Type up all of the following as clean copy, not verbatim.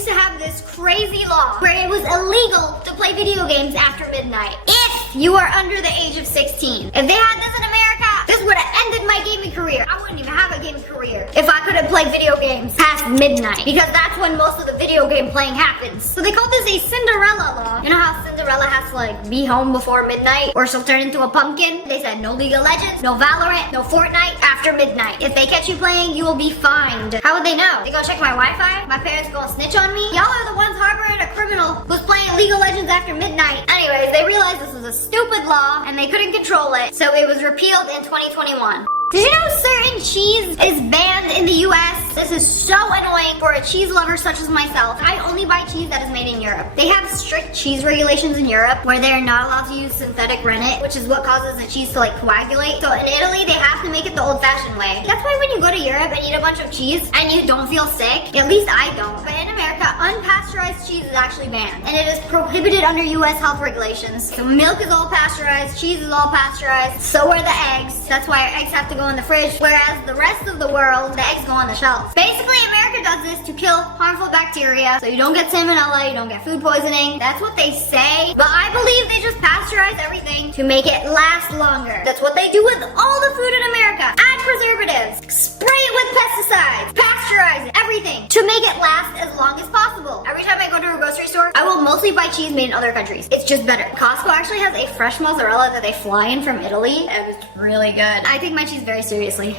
used to have this crazy law where it was illegal to play video games after midnight if you are under the age of 16. If they had this in America, this would have ended my gaming career. I wouldn't even have a gaming career if I couldn't play video games past midnight, because that's when most of the video game playing happens. So they called this a Cinderella law. You know how Cinderella has to like be home before midnight or she'll turn into a pumpkin? They said no League of Legends, no Valorant, no Fortnite after midnight. If they catch you playing, you will be fined. How would they know? They go check my Wi-Fi? My parents gonna snitch on me? Y'all are the ones harboring a criminal who's playing League of Legends after midnight. Anyways, they realized this was a stupid law and they couldn't control it, so it was repealed in 2021. Did you know certain cheese is banned in the US? This is so annoying for a cheese lover such as myself. I only buy cheese that is made in Europe. They have strict cheese regulations in Europe where they're not allowed to use synthetic rennet, which is what causes the cheese to like coagulate. So in Italy, they have to make it the old-fashioned way. That's why when you go to Europe and eat a bunch of cheese and you don't feel sick, at least I don't. But in America, unpasteurized cheese is actually banned, and it is prohibited under US health regulations. So milk is all pasteurized, cheese is all pasteurized, so are the eggs. That's why our eggs have to go in the fridge, whereas the rest of the world, the eggs go on the shelf. Basically, America does this to kill harmful bacteria, so you don't get salmonella, you don't get food poisoning. That's what they say, but I believe they just pasteurize everything to make it last longer. That's what they do with all the food in America. Add preservatives, spray it with pesticides, pasteurize it, everything to make it last as long as possible. Every time I go to a grocery store, I will mostly buy cheese made in other countries. It's just better. Costco actually has a fresh mozzarella that they fly in from Italy, and it's really good. I take my cheese very seriously.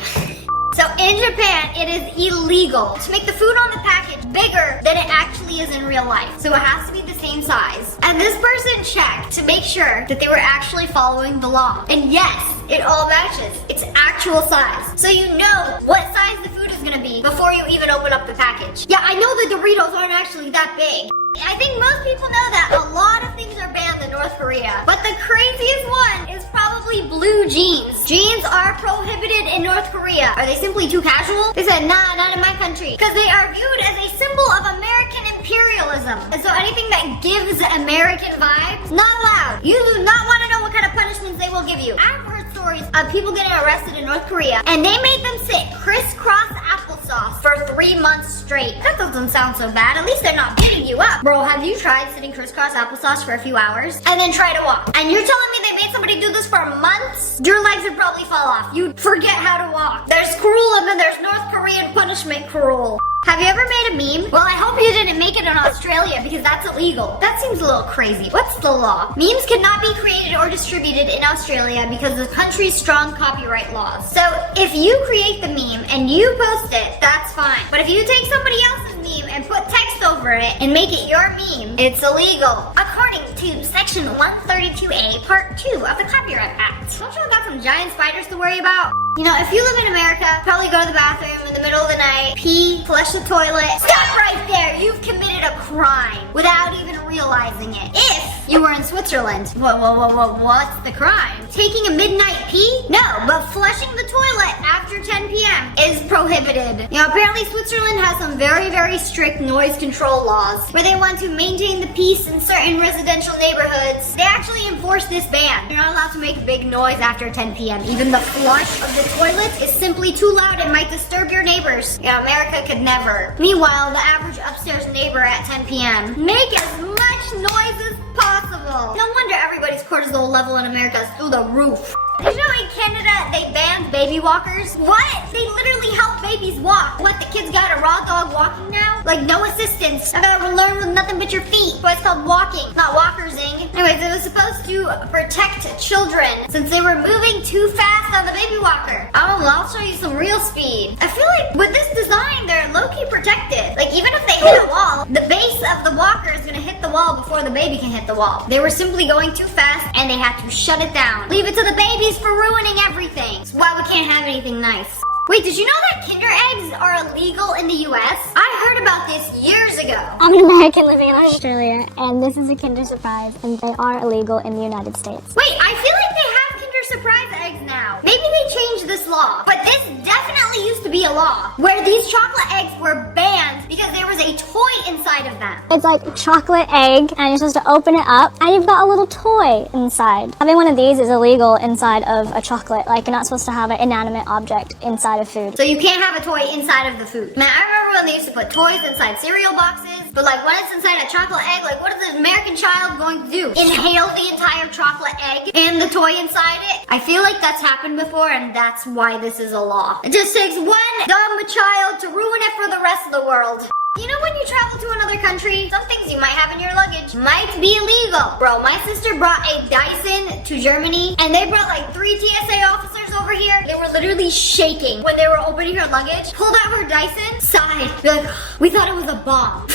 So in Japan, it is illegal to make the food on the package bigger than it actually is in real life. So it has to be the same size. And this person checked to make sure that they were actually following the law. And yes, it all matches. It's actual size. So you know what size the food is gonna be before you even open up the package. Yeah, I know the Doritos aren't actually that big. I think most people know that a lot of things are banned in North Korea, but the craziest one is probably blue jeans. Jeans are prohibited in North Korea. Are they simply too casual? They said, nah, not in my country, because they are viewed as a symbol of American imperialism. And so anything that gives American vibes, not allowed. You do not want to know what kind of punishments they will give you. I've heard stories of people getting arrested in North Korea, and they made them sit crisscross applesauce for 3 months straight. That doesn't sound so bad. At least they're not beating you up. Bro, have you tried sitting crisscross applesauce for a few hours and then try to walk? And you're telling me they made somebody do this for months? Your legs would probably fall off. You'd forget how to walk. There's cruel and then there's North Korean punishment cruel. Have you ever made a meme? Well, I hope you didn't make it in Australia because that's illegal. That seems a little crazy. What's the law? Memes cannot be created or distributed in Australia because of the country's strong copyright laws. So if you create the meme and you post it, that's fine. But if you take somebody else's meme and put text over it and make it your meme, it's illegal. According to Section 132A, Part 2 of the Copyright Act. Don't you got some giant spiders to worry about? You know, if you live in America, probably go to the bathroom in the middle of the night, pee, flush the toilet. Stop right there! You've committed a crime without even realizing it. If you were in Switzerland, what's the crime? Taking a midnight pee? No, but flushing the toilet after 10 p.m. is prohibited. You know, apparently Switzerland has some very, very strict noise control laws where they want to maintain the peace in certain residential neighborhoods. They actually enforce this ban. You're not allowed to make big noise after 10 p.m. Even the flush of the toilet is simply too loud and might disturb your neighbors. Yeah, America could never. Meanwhile, the average upstairs neighbor at 10 p.m. make as much noise as possible. No wonder everybody's cortisol level in America is through the roof. Did you know in Canada they banned baby walkers? What? They literally help babies walk. What, the kids got a raw dog walking now? Like no assistance. I gotta learn with nothing but your feet. So it's called walking, not walkersing. Anyways, it was supposed to protect children since they were moving too fast on the baby walker. I don't know, I'll show you some real speed. I feel like with this design, they're low-key protected. Like even if they hit a wall, the base of the walker is gonna hit the wall before the baby can hit the wall. They were simply going too fast and they had to shut it down. Leave it to the babies for ruining everything. That's why we can't have anything nice. Wait, did you know that Kinder eggs are illegal in the US? I heard about this years ago. I'm an American living in Australia, and this is a Kinder Surprise, and they are illegal in the United States. Wait, I feel like they have Kinder Surprise eggs now. Maybe they changed this law, but this definitely used to be a law where these chocolate eggs were banned because there was a toy inside of them. It's like chocolate egg, and you're supposed to open it up, and you've got a little toy inside. Having one of these is illegal inside of a chocolate. Like, you're not supposed to have an inanimate object inside of food. So you can't have a toy inside of the food. Man, I remember when they used to put toys inside cereal boxes. But like when it's inside a chocolate egg, like what is an American child going to do? Inhale the entire chocolate egg and the toy inside it? I feel like that's happened before and that's why this is a law. It just takes one dumb child to ruin it for the rest of the world. You know when you travel to another country, some things you might have in your luggage might be illegal. Bro, my sister brought a Dyson to Germany and they brought like 3 TSA officers over here. They were literally shaking when they were opening her luggage. Pulled out her Dyson, sighed. They're like, we thought it was a bomb.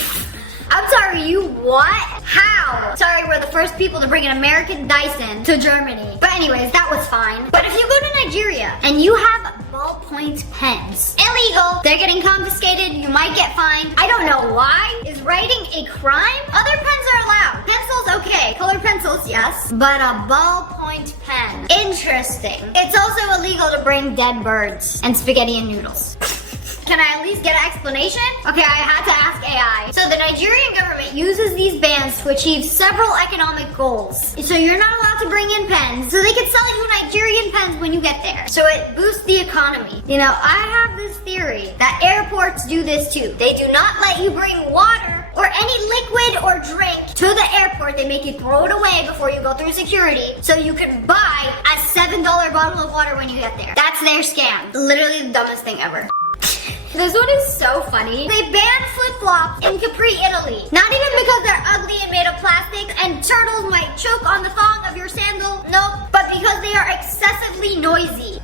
I'm sorry, you what? How? Sorry, we're the first people to bring an American Dyson to Germany. But anyways, that was fine. But if you go to Nigeria and you have ballpoint pens, illegal. They're getting confiscated. You might get fined. I don't know why. Is writing a crime? Other pens are allowed. Pencils, okay. Colored pencils, yes. But a ballpoint pen. Interesting. It's also illegal to bring dead birds and spaghetti and noodles. Can I at least get an explanation? Okay, I had to ask AI. So the Nigerian government uses these bans to achieve several economic goals. So you're not allowed to bring in pens, so they can sell you Nigerian pens when you get there. So it boosts the economy. You know, I have this theory that airports do this too. They do not let you bring water or any liquid or drink to the airport. They make you throw it away before you go through security so you can buy a $7 bottle of water when you get there. That's their scam. Literally the dumbest thing ever. This one is so funny. They banned flip-flops in Capri, Italy. Not even because they're ugly and made of plastic and turtles might choke on the thong of your sandal. Nope. But because they are excessively noisy.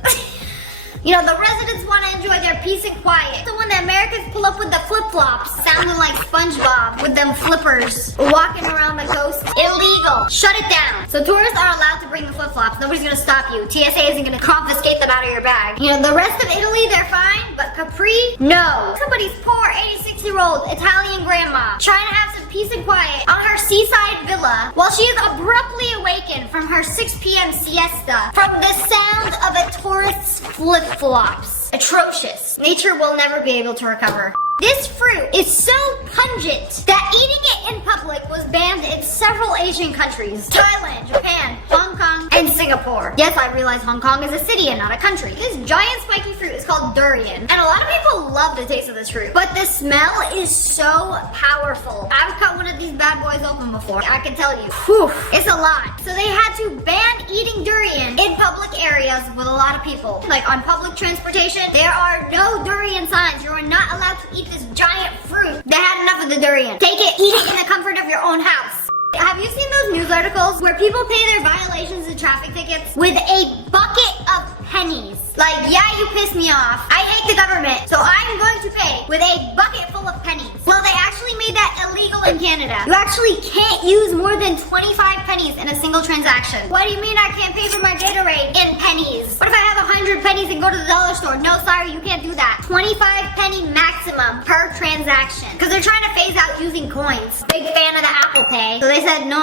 You know, the residents want to enjoy their peace and quiet. So when the Americans pull up with the flip-flops, sounding like SpongeBob with them flippers, walking around the coast, illegal. Shut it down. So tourists are allowed to bring the flip-flops. Nobody's going to stop you. TSA isn't going to confiscate them out of your bag. You know, the rest of Italy, they're fine, but Capri, no. Somebody's poor 86-year-old Italian grandma trying to have some peace and quiet on her seaside villa while she is abruptly awakened from her 6 p.m. siesta from the sound of a tourist's flip-flops. Atrocious. Nature will never be able to recover. This fruit is so pungent that eating it in public was banned in several Asian countries. Thailand, Japan, Hong Kong, and Singapore. Yes, I realize Hong Kong is a city and not a country. This giant spiky fruit is called durian. And a lot of people love the taste of this fruit. But the smell is so powerful. I've cut one of these bad boys open before. I can tell you. Whew, it's a lot. So they had to ban eating durian in public areas with a lot of people. Like on public transportation, there are no durian signs. You are not allowed to eat this giant fruit. They had enough of the durian. Take it, eat it in the comfort of your own house. Have you seen those news articles where people pay their violations and traffic tickets with a bucket of pennies? Like, yeah, you pissed me off. I hate the government, so I'm going to pay with a bucket full of pennies. Well, they actually made that illegal in Canada. You actually can't use more than 25 pennies in a single transaction. What do you mean I can't pay for my Gatorade in pennies? What if I have 100 pennies and go to the dollar store? No, sorry, you can't do that. 25 penny maximum per transaction. Because they're trying to phase out using coins. Big fan of the Apple Pay. So they said, no.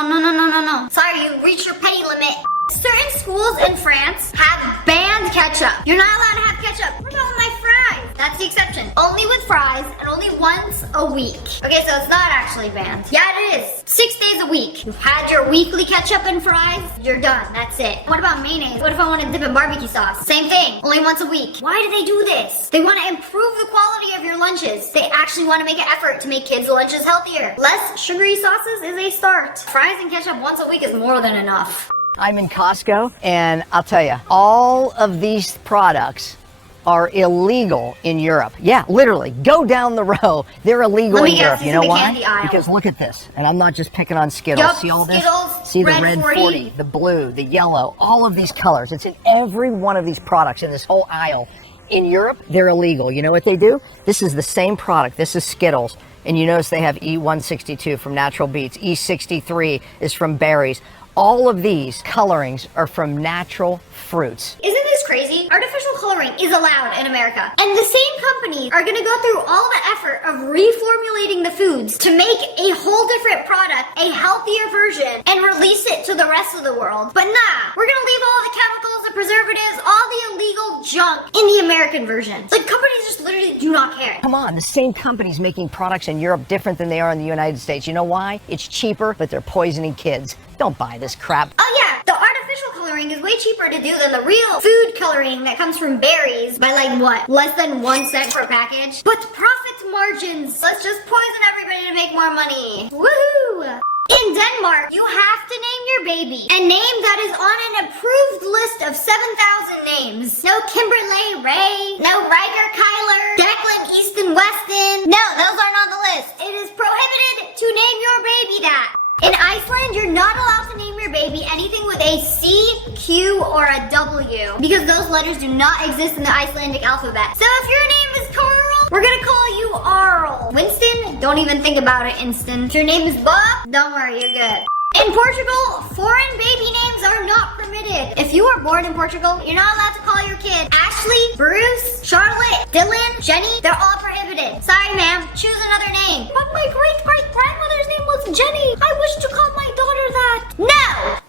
Sorry, you reached your penny limit. Certain schools in France have banned ketchup. You're not allowed to have ketchup. What about my fries? That's the exception. Only with fries and only once a week. Okay, so it's not actually banned. Yeah, it is. 6 days a week. You've had your weekly ketchup and fries, you're done. That's it. What about mayonnaise? What if I want to dip in barbecue sauce? Same thing. Only once a week. Why do they do this? They want to improve the quality of your lunches. They actually want to make an effort to make kids' lunches healthier. Less sugary sauces is a start. Fries and ketchup once a week is more than enough. I'm in Costco, and I'll tell you, all of these products are illegal in Europe. Yeah, literally. Go down the row. They're illegal in Europe. You know why? Because look at this. And I'm not just picking on Skittles. Yep, see all this? Skittles, see the red 40, the blue, the yellow, all of these colors. It's in every one of these products in this whole aisle. In Europe, they're illegal. You know what they do? This is the same product. This is Skittles. And you notice they have E162 from natural beets. E63 is from berries. All of these colorings are from natural fruits. Isn't this crazy? Artificial coloring is allowed in America. And the same companies are gonna go through all the effort of reformulating the foods to make a whole different product, a healthier version, and release it to the rest of the world. But nah, we're gonna leave all the chemicals, the preservatives, all the illegal junk in the American version. Like, companies just literally do not care. Come on, the same company's making products in Europe different than they are in the United States. You know why? It's cheaper, but they're poisoning kids. Don't buy this crap. Oh yeah, the artificial coloring is way cheaper to do than the real food coloring that comes from berries by like what? Less than 1 cent per package? But profit margins. Let's just poison everybody to make more money. Woohoo! In Denmark, you have to name your baby a name that is on an approved list of 7,000 names. No Kimberly Ray, no Riker Kyler, Declan Easton Weston. No, those aren't on the list. It is prohibited to name your baby that. In Iceland, you're not allowed to name your baby anything with a C, Q, or a W because those letters do not exist in the Icelandic alphabet. So if your name is Carl, we're gonna call you Arl. Winston, don't even think about it, Instant. If your name is Bob, don't worry, you're good. In Portugal, foreign baby names are not permitted. If you were born in Portugal, you're not allowed to call your kid Ashley, Bruce, Charlotte, Dylan, Jenny. They're all prohibited. Sorry, ma'am. Choose another name. But my great-great-grandmother's name was Jenny. I wish to call my daughter that. No!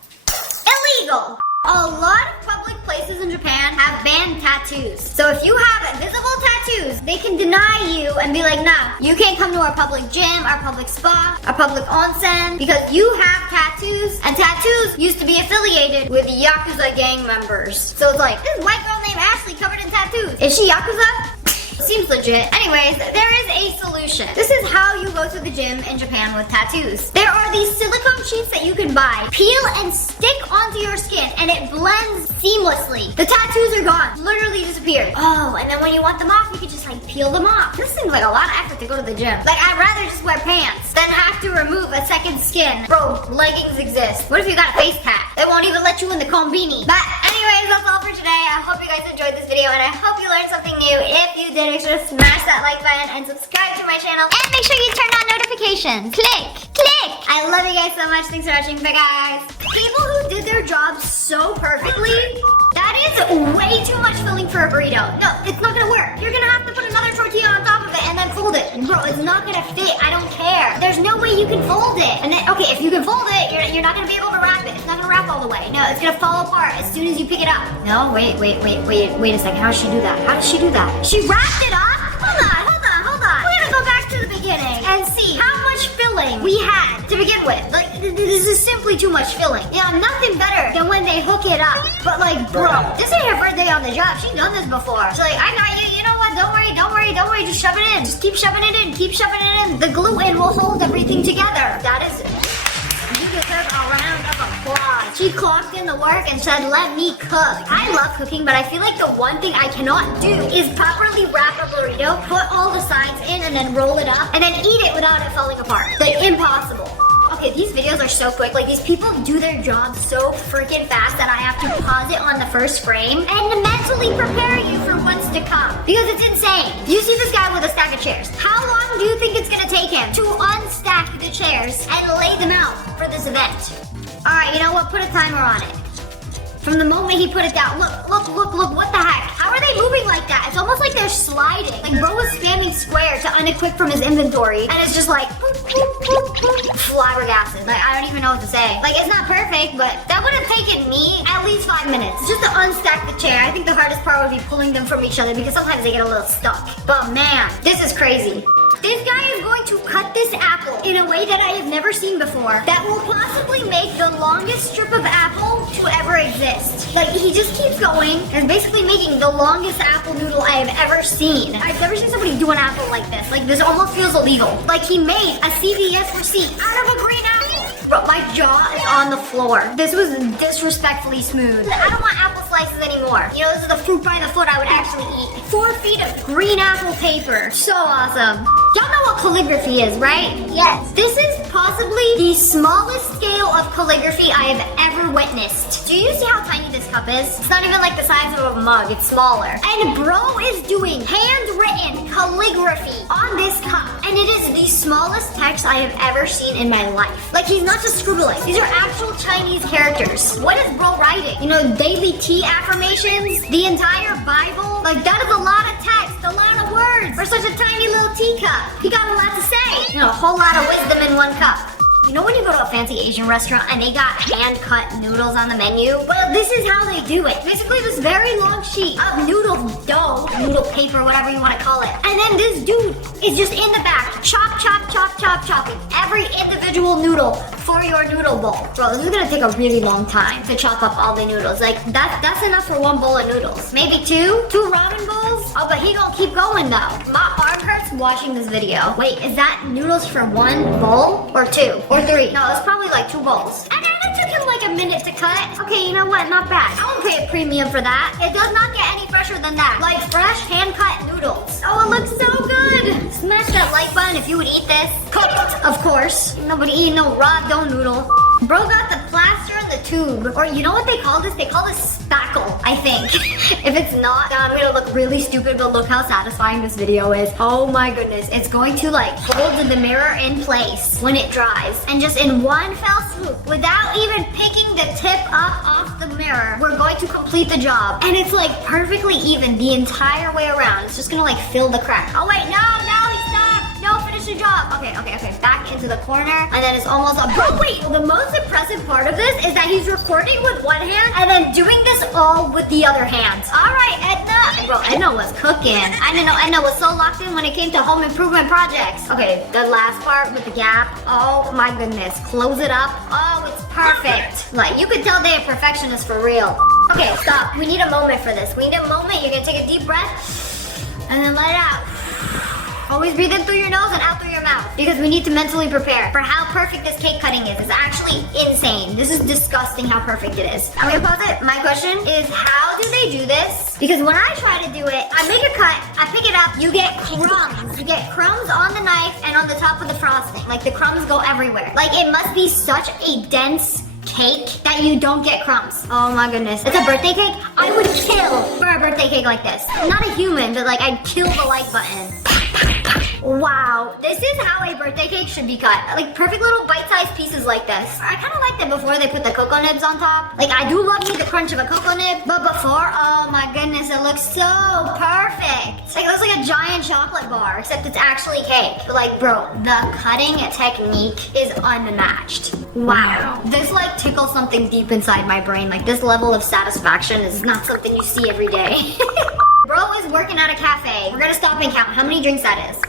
Illegal. A lot of public places in Japan have banned tattoos. So if you have visible tattoos, they can deny you and be like, no, you can't come to our public gym, our public spa, our public onsen, because you have tattoos, and tattoos used to be affiliated with Yakuza gang members. So it's like, this white girl named Ashley covered in tattoos. Is she Yakuza? Seems legit. Anyways, there is a solution. This is how you go to the gym in Japan with tattoos. There are these silicone sheets that you can buy, peel and stick onto your skin, and it blends seamlessly. The tattoos are gone. Literally disappeared. Oh, and then when you want them off, you can just like peel them off. This seems like a lot of effort to go to the gym. Like, I'd rather just wear pants than have to remove a second skin. Bro, leggings exist. What if you got a face tat? They won't even let you in the combini. But anyways, that's all for today. I hope you guys enjoyed this video, and I hope you learned something new. If you did, make sure to smash that like button and subscribe to my channel, and make sure you turn on notifications. Click. I love you guys so much. Thanks for watching. Bye, guys. People who did their jobs so perfectly, that is way too much filling for a burrito. No, it's not gonna work. You're gonna have to put another tortilla on top of it and then fold it. Bro, it's not gonna fit. I don't care. There's no way you can fold it. And then, okay, if you can fold it, you're not gonna be able to wrap it. It's not gonna wrap all the way. No, it's gonna fall apart as soon as you pick it up. No, wait a second. How does she do that? How does she do that? She wrapped it up? Hold on. We're gonna go back to the beginning and see how much filling we had to begin with. Like, this is simply too much filling. Yeah, nothing better than when they hook it up. But like, bro, this ain't her first day on the job. She's done this before. She's like, I got you. You know what? Don't worry. Just shove it in. Just keep shoving it in. The glue in will hold everything together. That is... You deserve a round of applause. She clocked in the work and said, let me cook. I love cooking, but I feel like the one thing I cannot do is properly wrap a burrito, put all the sides in, and then roll it up, and then eat it without it falling apart. Like, impossible. Okay, these videos are so quick. Like, these people do their job so freaking fast that I have to pause it on the first frame and mentally prepare you for what's to come. Because it's insane. You see this guy with a stack of chairs. How long do you think it's gonna take him to unstack the chairs and lay them out for this event? All right, you know what? Put a timer on it. From the moment he put it down. Look, what the heck? How are they moving like that? It's almost like they're sliding. Like, bro was spamming square to unequip from his inventory, and it's just like, flabbergasted. Like, I don't even know what to say. Like, it's not perfect, but that would have taken me at least 5 minutes just to unstack the chair. I think the hardest part would be pulling them from each other because sometimes they get a little stuck. But man, this is crazy. This guy is going to cut this apple in a way that I have never seen before that will possibly make the longest strip of apple to ever exist. Like, he just keeps going and basically making the longest apple noodle I have ever seen. I've never seen somebody do an apple like this. Like, this almost feels illegal. Like, he made a CVS receipt out of a green apple. Bro, my jaw is on the floor. This was disrespectfully smooth. I don't want apple slices anymore. You know, this is the fruit by the foot I would actually eat. 4 feet of green apple paper. So awesome. Y'all know what calligraphy is, right? Yes. This is possibly the smallest scale of calligraphy I have ever witnessed. Do you see how tiny this cup is? It's not even like the size of a mug, it's smaller. And bro is doing handwritten calligraphy on this cup. And it is the smallest text I have ever seen in my life. Like, he's not just scribbling. These are actual Chinese characters. What is bro writing? You know, daily tea affirmations, the entire Bible. Like, that is a lot of text, a lot of words for such a tiny little teacup. He got a lot to say. You know, a whole lot of wisdom in one cup. You know when you go to a fancy Asian restaurant and they got hand-cut noodles on the menu? Well, this is how they do it. Basically, this very long sheet of noodle dough, noodle paper, whatever you want to call it. And then this dude is just in the back, chopping every individual noodle for your noodle bowl. Bro, this is gonna take a really long time to chop up all the noodles. Like, that's enough for one bowl of noodles. Maybe two ramen bowls? Oh, but he gonna keep going though. My arm hurts watching this video. Wait, is that noodles for one bowl? Or two? Or three? No, it's probably like 2 bowls. And then it took him like a minute to cut. Okay, you know what? Not bad. I won't pay a premium for that. It does not get any fresher than that. Like fresh hand-cut noodles. Oh, it looks so good. Smash that like button if you would eat this. Cooked, of course. Nobody eating no raw dough noodle. Bro got the plaster in the tube. Or you know what they call this? They call this spackle, I think. If it's not, then I'm gonna look really stupid, but look how satisfying this video is. Oh my goodness. It's going to like hold the mirror in place when it dries. And just in one fell swoop, without even picking the tip up off the mirror, we're going to complete the job. And it's like perfectly even the entire way around. It's just gonna like fill the crack. Oh wait, no, he stopped. No, finish the job. Okay. Back into the corner, and then it's almost up. But wait, the most impressive part of this is that he's recording with one hand and then doing this all with the other hand. All right, Edna. Bro, Edna was cooking. I didn't know Edna was so locked in when it came to home improvement projects. Okay, the last part with the gap. Oh my goodness. Close it up. Oh, it's perfect. Like, you could tell they're perfectionists for real. Okay, stop. We need a moment for this. We need a moment. You're gonna take a deep breath and then let it out. Always breathe in through your nose and out through your mouth, because we need to mentally prepare for how perfect this cake cutting is. It's actually insane. This is disgusting how perfect it is. I'm gonna pause it. My question is, how do they do this? Because when I try to do it, I make a cut, I pick it up, you get crumbs. You get crumbs on the knife and on the top of the frosting. Like, the crumbs go everywhere. Like, it must be such a dense cake that you don't get crumbs. Oh my goodness. It's a birthday cake? I would kill for a birthday cake like this. I'm not a human, but like, I'd kill the like button. Wow, this is how a birthday cake should be cut. Like, perfect little bite-sized pieces like this. I kind of liked it before they put the cocoa nibs on top. Like, I do love me the crunch of a cocoa nib, but before, oh my goodness, it looks so perfect. Like, it looks like a giant chocolate bar, except it's actually cake. But like, bro, the cutting technique is unmatched. Wow. This like tickles something deep inside my brain. Like, this level of satisfaction is not something you see every day. Bro is working at a cafe. We're gonna stop and count how many drinks that is.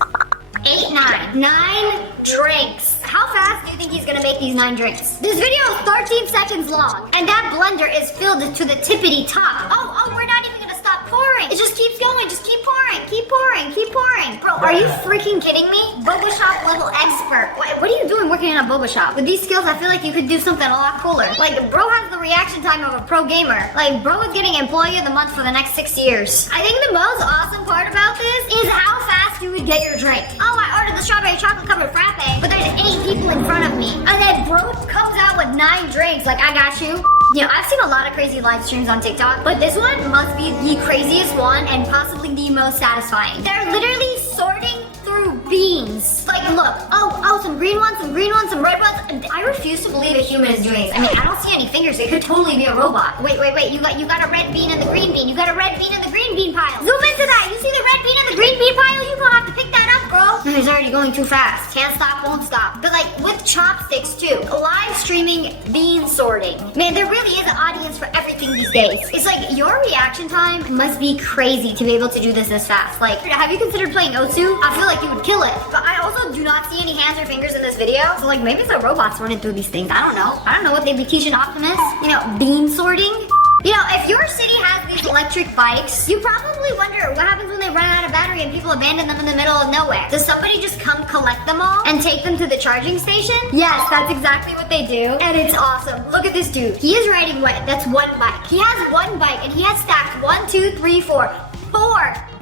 8, 9. 9 drinks. How fast do you think he's gonna make these 9 drinks? This video is 13 seconds long, and that blender is filled to the tippity top. Oh, we're not even gonna stop pouring. It just keeps going. Just keep pouring. Keep pouring. Keep pouring. Bro, are you freaking kidding me? Boba shop level expert. What are you doing working in a boba shop? With these skills, I feel like you could do something a lot cooler. Like, bro has the reaction time of a pro gamer. Like, bro is getting employee of the month for the next 6 years. I think the most awesome part about this is how fast you would get your drink. Oh, I ordered the strawberry chocolate covered frappe, but there's 8 people in front of me. And then bro comes out with 9 drinks. Like, I got you. You know, I've seen a lot of crazy live streams on TikTok, but this one must be the craziest one and possibly the most satisfying. They're literally sorting through beans. Like, look, oh, some green ones, some red ones. I refuse to believe a human is doing this. I mean, I don't see any fingers. It could totally be a robot. Wait. You got a red bean and the green bean. You got a red bean and the green bean pile. Zoom into that. You see the red bean and the green bean pile? You gonna have to pick that up, bro. He's already going too fast. Can't stop, won't stop. But like, with chopsticks too. Live streaming bean sorting. Man, there really is an audience for everything these days. It's like, your reaction time must be crazy to be able to do this fast. Like, have you considered playing Otsu? I feel like you would kill it. But I also do not see any hands or fingers in this video. So like, maybe it's the robots running through these things. I don't know. I don't know what they'd be teaching Optimus. You know, bean sorting. You know, if your city has these electric bikes, you probably wonder what happens when they run out of battery and people abandon them in the middle of nowhere. Does somebody just come collect them all and take them to the charging station? Yes, that's exactly what they do. And it's awesome. Look at this dude. He is riding what? That's one bike. He has one bike and he has stacked 1, 2, 3, 4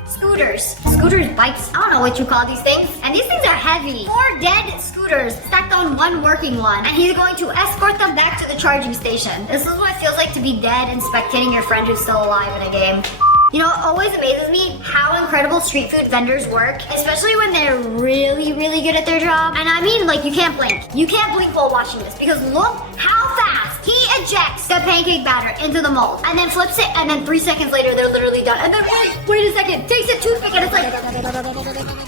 scooters. Bikes, I don't know what you call these things. And these things are heavy. 4 dead scooters stacked on one working one. And he's going to escort them back to the charging station. This is what it feels like to be dead and spectating your friend who's still alive in a game. You know, it always amazes me how incredible street food vendors work, especially when they're really, really good at their job. And I mean, like, you can't blink. You can't blink while watching this, because look how fast he ejects the pancake batter into the mold and then flips it, and then 3 seconds later, they're literally done. And then wait a second, takes a toothpick and it's like,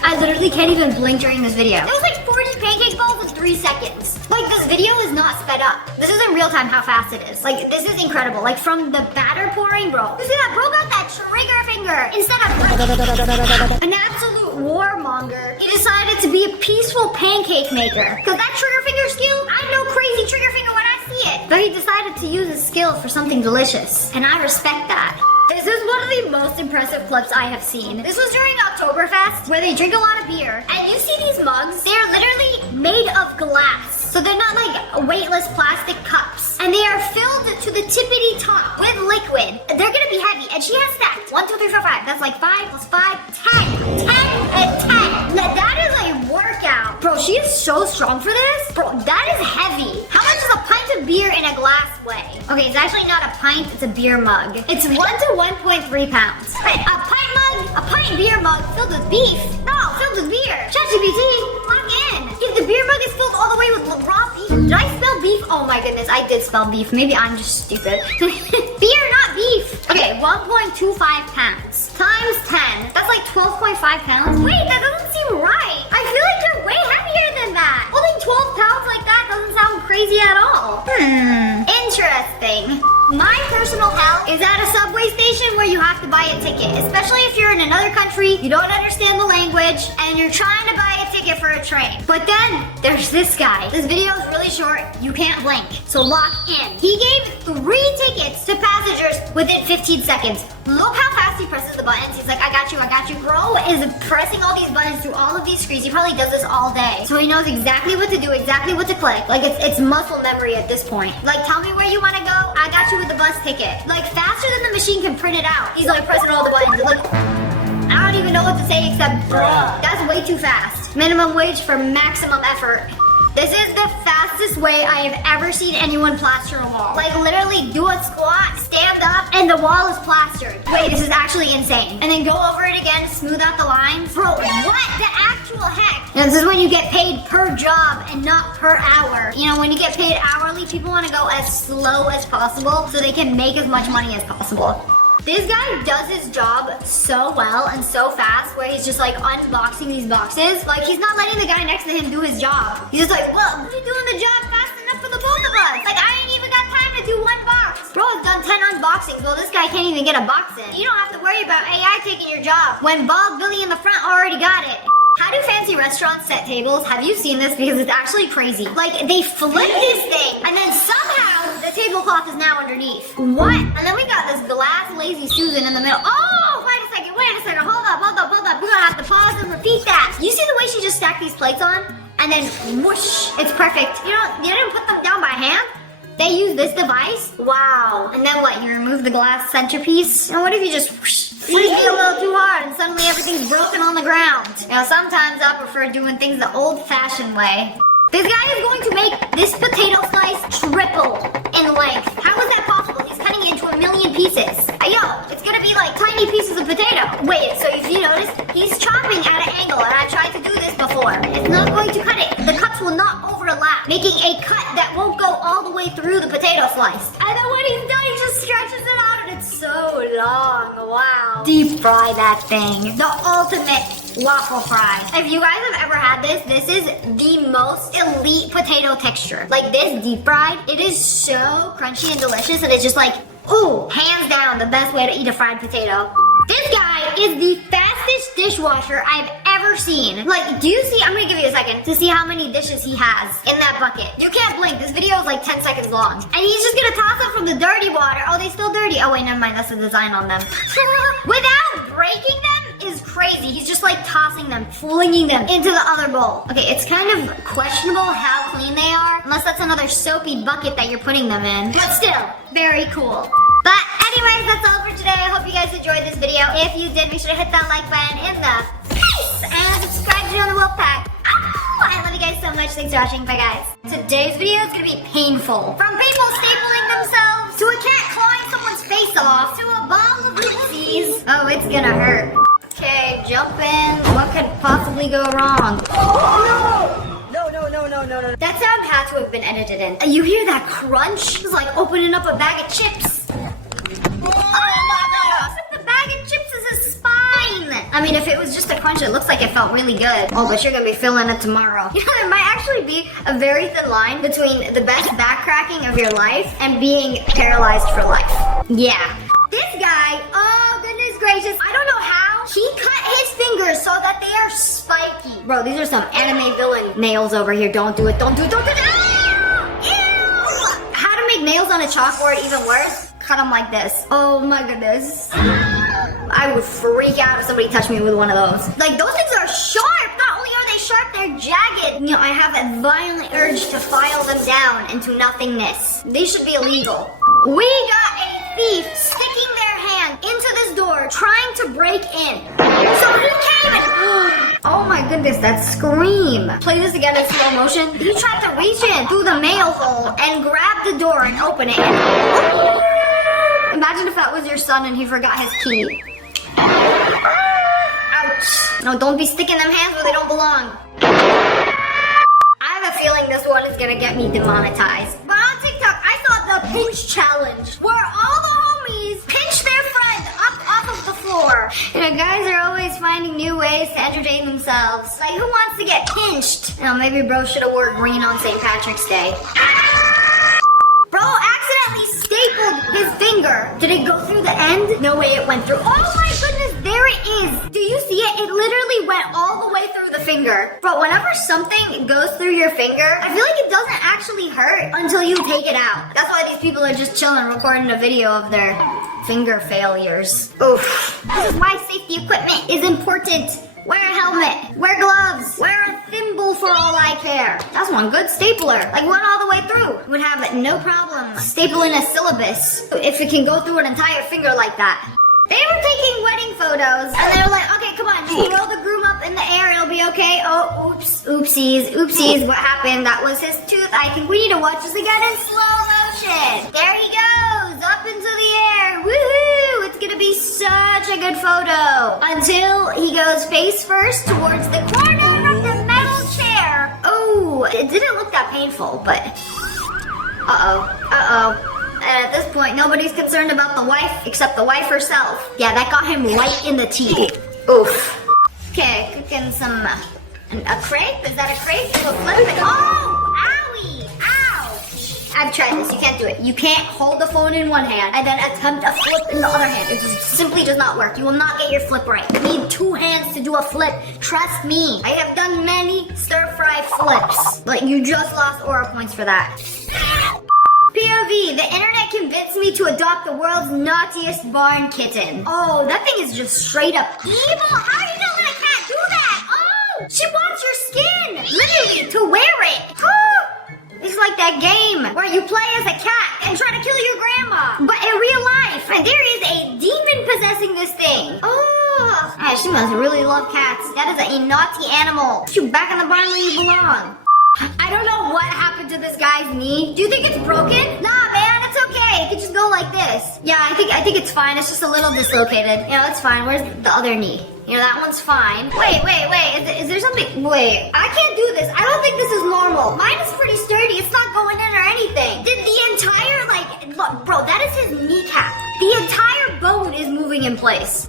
I literally can't even blink during this video. It was like 40 pancake balls in 3 seconds. Like, this video is not sped up. This is in real time how fast it is. Like, this is incredible. Like, from the batter pouring, bro. You see that? Bro got that trigger finger instead of an absolute warmonger, he decided to be a peaceful pancake maker. Cause that trigger finger skill, I know crazy trigger finger when I see it. But he decided to use his skill for something delicious. And I respect that. This is one of the most impressive clips I have seen. This was during Oktoberfest, where they drink a lot of beer. And you see these mugs, they're literally made of glass. So they're not like weightless plastic cups. And they are filled to the tippity top with liquid. They're gonna be heavy. And she has stacked 1, 2, 3, 4, 5. That's like 5 plus 5, 10. 10 and 10. Now that is a workout. Bro, she is so strong for this. Bro, that is heavy. How much does a pint of beer in a glass weigh? Okay, it's actually not a pint, it's a beer mug. It's 1 to 1.3 pounds. Wait, a pint mug? A pint beer mug filled with beef? No, filled with beer. ChatGPT, log in. If the beer mug is filled all the way with raw beef. Did I spell beef? Oh my goodness, I did spell beef. Maybe I'm just stupid. Beer, not beef. Okay, 1.25 pounds times 10. That's like 12.5 pounds. Wait, that doesn't seem right. I feel like they're way heavier than that. Holding 12 pounds like that doesn't sound crazy at all. Interesting. My personal hell is at a subway station where you have to buy a ticket, especially if you're in another country, you don't understand the language, and you're trying to buy a ticket for a train. But then there's this guy. This video is really short, you can't blink, so lock in. He gave 3 tickets to passengers within 15 seconds. Look how fast he presses the buttons. He's like, I got you, I got you. Bro is pressing all these buttons through all of these screens. He probably does this all day. So he knows exactly what to do, exactly what to click. Like it's muscle memory at this point. Like, tell me where you want to go. I got you with the bus ticket. Like faster than the machine can print it out. He's like pressing all the buttons. Like, I don't even know what to say except bruh. That's way too fast. Minimum wage for maximum effort. This is the fastest way I have ever seen anyone plaster a wall. Like literally do a squat, stand up, and the wall is plastered. Wait, this is actually insane. And then go over it again, smooth out the lines. Bro, what the actual heck? Now this is when you get paid per job and not per hour. You know, when you get paid hourly, people want to go as slow as possible so they can make as much money as possible. This guy does his job so well and so fast where he's just like unboxing these boxes. Like he's not letting the guy next to him do his job. He's just like, well, you're doing the job fast enough for the both of us. Like I ain't even got time to do 1 box. Bro has done 10 unboxings. Well, this guy can't even get a box in. You don't have to worry about AI taking your job when Bald Billy in the front already got it. How do fancy restaurants set tables? Have you seen this? Because it's actually crazy. Like, they flip this thing, and then somehow the tablecloth is now underneath. What? And then we got this glass lazy Susan in the middle. Oh, wait a second, hold up. We're gonna have to pause and repeat that. You see the way she just stacked these plates on? And then whoosh, it's perfect. You know, you didn't put them down by hand? They use this device? Wow. And then what, you remove the glass centerpiece? And what if you just whoosh, squeeze it a little too hard and suddenly everything's broken on the ground? You know, sometimes I prefer doing things the old-fashioned way. This guy is going to make this potato slice triple in length. How is that possible? He's cutting it into 1,000,000 pieces. Yo, it's gonna be like tiny pieces of potato. Wait, so if you notice, he's chopping at an angle, and I tried to do this before. It's not going to cut it. The cuts will not overlap, making a cut that won't go all the way through the potato slice. And then when he's done, he just stretches it out, and it's so long. Wow. Deep fry that thing. The ultimate waffle fry. If you guys have ever had this, this is the most elite potato texture. Like this deep fried, it is so crunchy and delicious, and it's just like, ooh, hands down the best way to eat a fried potato. This guy is the fastest dishwasher I've ever seen. Like, do you see, I'm gonna give you a second to see how many dishes he has in that bucket. You can't blink, this video is like 10 seconds long. And he's just gonna toss it from the dirty water. Oh, they still dirty. Oh wait, never mind, that's the design on them. Without breaking them is crazy. He's just like tossing them, flinging them into the other bowl. Okay, it's kind of questionable how clean they are, unless that's another soapy bucket that you're putting them in. But still, very cool. But anyways, that's all for today. I hope you guys enjoyed this video. If you did, be sure to hit that like button in the face and subscribe to me on the Wolf Pack. Oh, I love you guys so much. Thanks for watching. Bye, guys. Today's video is going to be painful. From people stapling themselves, to a cat clawing someone's face off, to a ball of oopsies. Oh, it's gonna hurt. Okay, jump in. What could possibly go wrong? Oh, no! No. That sound had to have been edited in. You hear that crunch? It's like opening up a bag of chips. Oh my gosh! The bag of chips is a spine! I mean, if it was just a crunch, it looks like it felt really good. Oh, but you're gonna be feeling it tomorrow. You know, there might actually be a very thin line between the best back cracking of your life and being paralyzed for life. Yeah. This guy, oh goodness gracious, I don't know how He cut his fingers so that they are spiky. Bro, these are some anime villain nails over here. Don't do it. Don't do it. Don't do it. Ah! Ew! How to make nails on a chalkboard even worse? Cut them like this. Oh my goodness. I would freak out if somebody touched me with one of those. Like, those things are sharp. Not only are they sharp, they're jagged. You know, I have a violent urge to file them down into nothingness. They should be illegal. We got a thief sticking their hand into this door, trying to break in. So he came and... Oh my goodness, that scream. Play this again in slow motion. He tried to reach in through the mail hole and grab the door and open it. Imagine if that was your son and he forgot his key. Ouch. No, don't be sticking them hands where they don't belong. I have a feeling this one is gonna get me demonetized. But on TikTok, I saw the pinch challenge, where all the homies pinch their friend up off of the floor. You know, guys are always finding new ways to entertain themselves. Like, who wants to get pinched? You know, maybe bro should have wore green on St. Patrick's Day. Bro accidentally stapled his finger. Did it go through the end? No way it went through. Oh my goodness, there it is. Do you see it? It literally went all the way through the finger. Bro, whenever something goes through your finger, I feel like it doesn't actually hurt until you take it out. That's why these people are just chilling recording a video of their finger failures. Oof. This is why safety equipment is important. Wear a helmet, wear gloves, wear a thimble for all I care. That's one good stapler. Like, went all the way through. Would have no problem stapling a syllabus if it can go through an entire finger like that. They were taking wedding photos, and they were like, okay, come on, just throw the groom up in the air, it'll be okay. Oh, oops, oopsies, what happened? That was his tooth. I think we need to watch this again in slow motion. There he goes, up into the air, woohoo! It's gonna be such a good photo. Until he goes face first towards the corner of the metal chair. Oh, it didn't look that painful, but... Uh-oh. And at this point, nobody's concerned about the wife except the wife herself. Yeah, that got him right in the teeth. Oof. Okay, cooking some... a crepe? Is that a crepe? Do a flip and... Oh! Owie! Ouch! I've tried this. You can't do it. You can't hold the phone in one hand and then attempt a flip in the other hand. It just simply does not work. You will not get your flip right. You need two hands to do a flip. Trust me. I have done many stir-fry flips. But you just lost aura points for that. POV, the internet convinced me to adopt the world's naughtiest barn kitten. Oh, that thing is just straight up evil. How are you gonna let a cat do that? Oh, she wants your skin, literally, to wear it. It's like that game where you play as a cat and try to kill your grandma. But in real life, there is a demon possessing this thing. Oh, she must really love cats. That is a naughty animal. Put you back in the barn where you belong. I don't know what happened to this guy's knee. Do you think it's broken? Nah, man, it's okay. It could just go like this. Yeah, I think it's fine. It's just a little dislocated. You know, it's fine. Where's the other knee? You know, that one's fine. Wait. Is there something? Wait, I can't do this. I don't think this is normal. Mine is pretty sturdy. It's not going in or anything. Did the entire, look, bro, that is his kneecap. The entire bone is moving in place.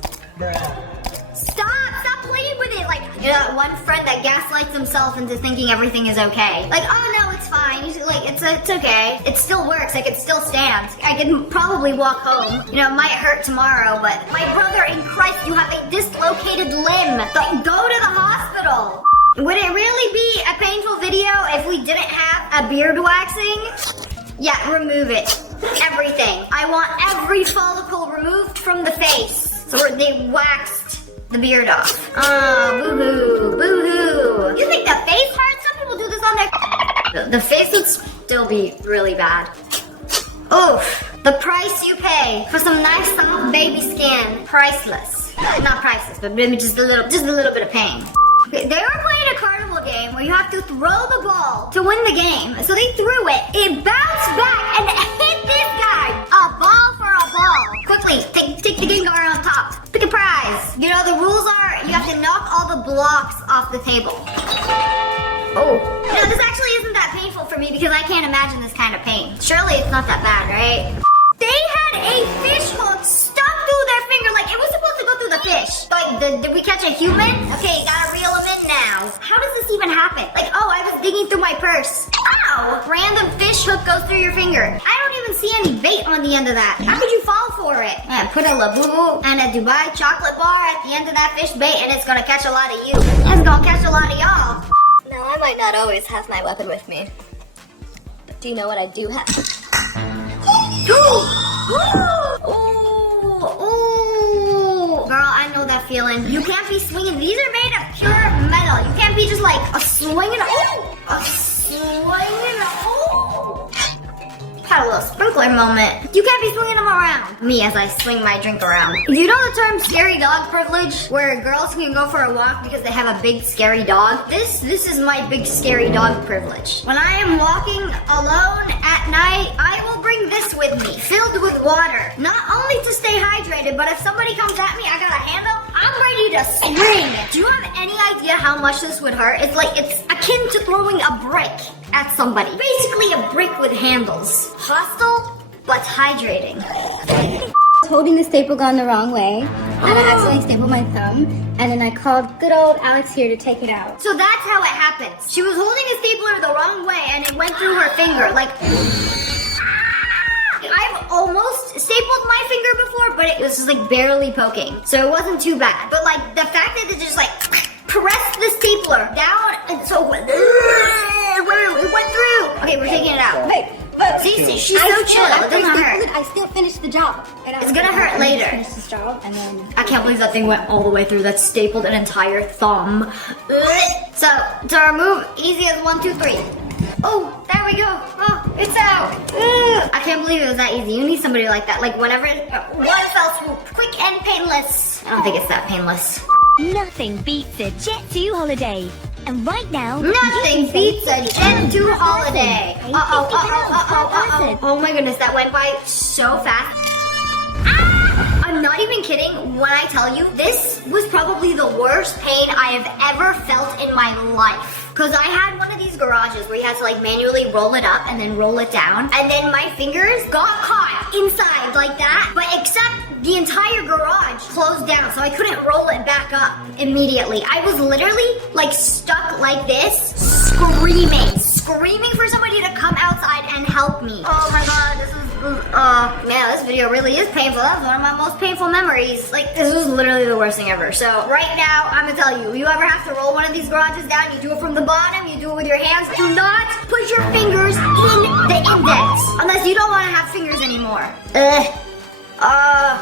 Stop playing with it. Like, you know, that one friend that gaslights himself into thinking everything is okay. Like, oh no, it's fine. Like, it's okay. It still works. Like, it still stands. I can probably walk home. You know, it might hurt tomorrow, but my brother in Christ, you have a dislocated limb. Like, go to the hospital. Would it really be a painful video if we didn't have a beard waxing? Yeah, remove it. Everything. I want every follicle removed from the face. So they waxed the beard off. Oh, boo-hoo. You think the face hurts? Some people do this on their... The face would still be really bad. Oof. The price you pay for some nice soft baby skin. Priceless. Not priceless, but maybe just a little bit of pain. They were playing a carnival game where you have to throw the ball to win the game. So they threw it. It bounced back and hit this guy. A ball for a ball. Quickly, take the Gengar on top. Pick a prize. You know, the rules are you have to knock all the blocks off the table. Oh. You know, this actually isn't that painful for me because I can't imagine this kind of pain. Surely it's not that bad, right? They had a fish hook stuck through their finger. Like, it was supposed to go through the fish. Like, did we catch a human? Okay, gotta reel him in now. How does this even happen? Like, oh, I was digging through my purse. Ow! Random fish hook goes through your finger. I don't even even see any bait on the end of that. How could you fall for it? Yeah, put a Labubu and a Dubai chocolate bar at the end of that fish bait and it's gonna catch a lot of you. It's gonna catch a lot of y'all. Now, I might not always have my weapon with me. But do you know what I do have? Ooh, girl, I know that feeling. You can't be swinging. These are made of pure metal. You can't be just like a swinging. A swinging. Had a little sprinkler moment. You can't be swinging them around. Me as I swing my drink around. Do you know the term scary dog privilege? Where girls can go for a walk because they have a big scary dog? This is my big scary dog privilege. When I am walking alone at night, I will bring this with me, filled with water. Not only to stay hydrated, but if somebody comes at me, I got a handle, I'm ready to swing. Do you have any idea how much this would hurt? It's akin to throwing a brick at somebody. Basically a brick with handles. Hostile, but hydrating. I was holding the staple gun the wrong way, and I accidentally stapled my thumb, and then I called good old Alex here to take it out. So that's how it happens. She was holding a stapler the wrong way, and it went through her finger. Like, I've almost stapled my finger before, but it was just like barely poking. So it wasn't too bad. But like, the fact that it just like pressed the stapler down, and so it went through. Okay, we're taking it out. Wait, but See, she's so chill. It doesn't hurt. I still finised the job. And It's gonna hurt later. Finish this job, and then I can't believe that thing went all the way through. That stapled an entire thumb. So, to remove, easy as 1, 2, 3. Oh, there we go. Oh, it's out. I can't believe it was that easy. You need somebody like that. Like whenever, one fell swoop. Quick and painless. I don't think it's that painless. Nothing beats a Jet2 holiday. And right now, Nothing beats a Jet2 holiday. Uh-oh. Oh my goodness, that went by so fast. I'm not even kidding when I tell you this was probably the worst pain I have ever felt in my life. Because I had one of these garages where you had to like manually roll it up and then roll it down. And then my fingers got caught inside like that. But except the entire garage closed down, so I couldn't roll it back up immediately. I was literally like stuck like this, screaming for somebody to come outside and help me. Oh my god, man, this video really is painful. That was one of my most painful memories. Like, this was literally the worst thing ever. So right now, I'm gonna tell you, you ever have to roll one of these garages down, you do it from the bottom, you do it with your hands. Do not put your fingers in the index, unless you don't want to have fingers anymore.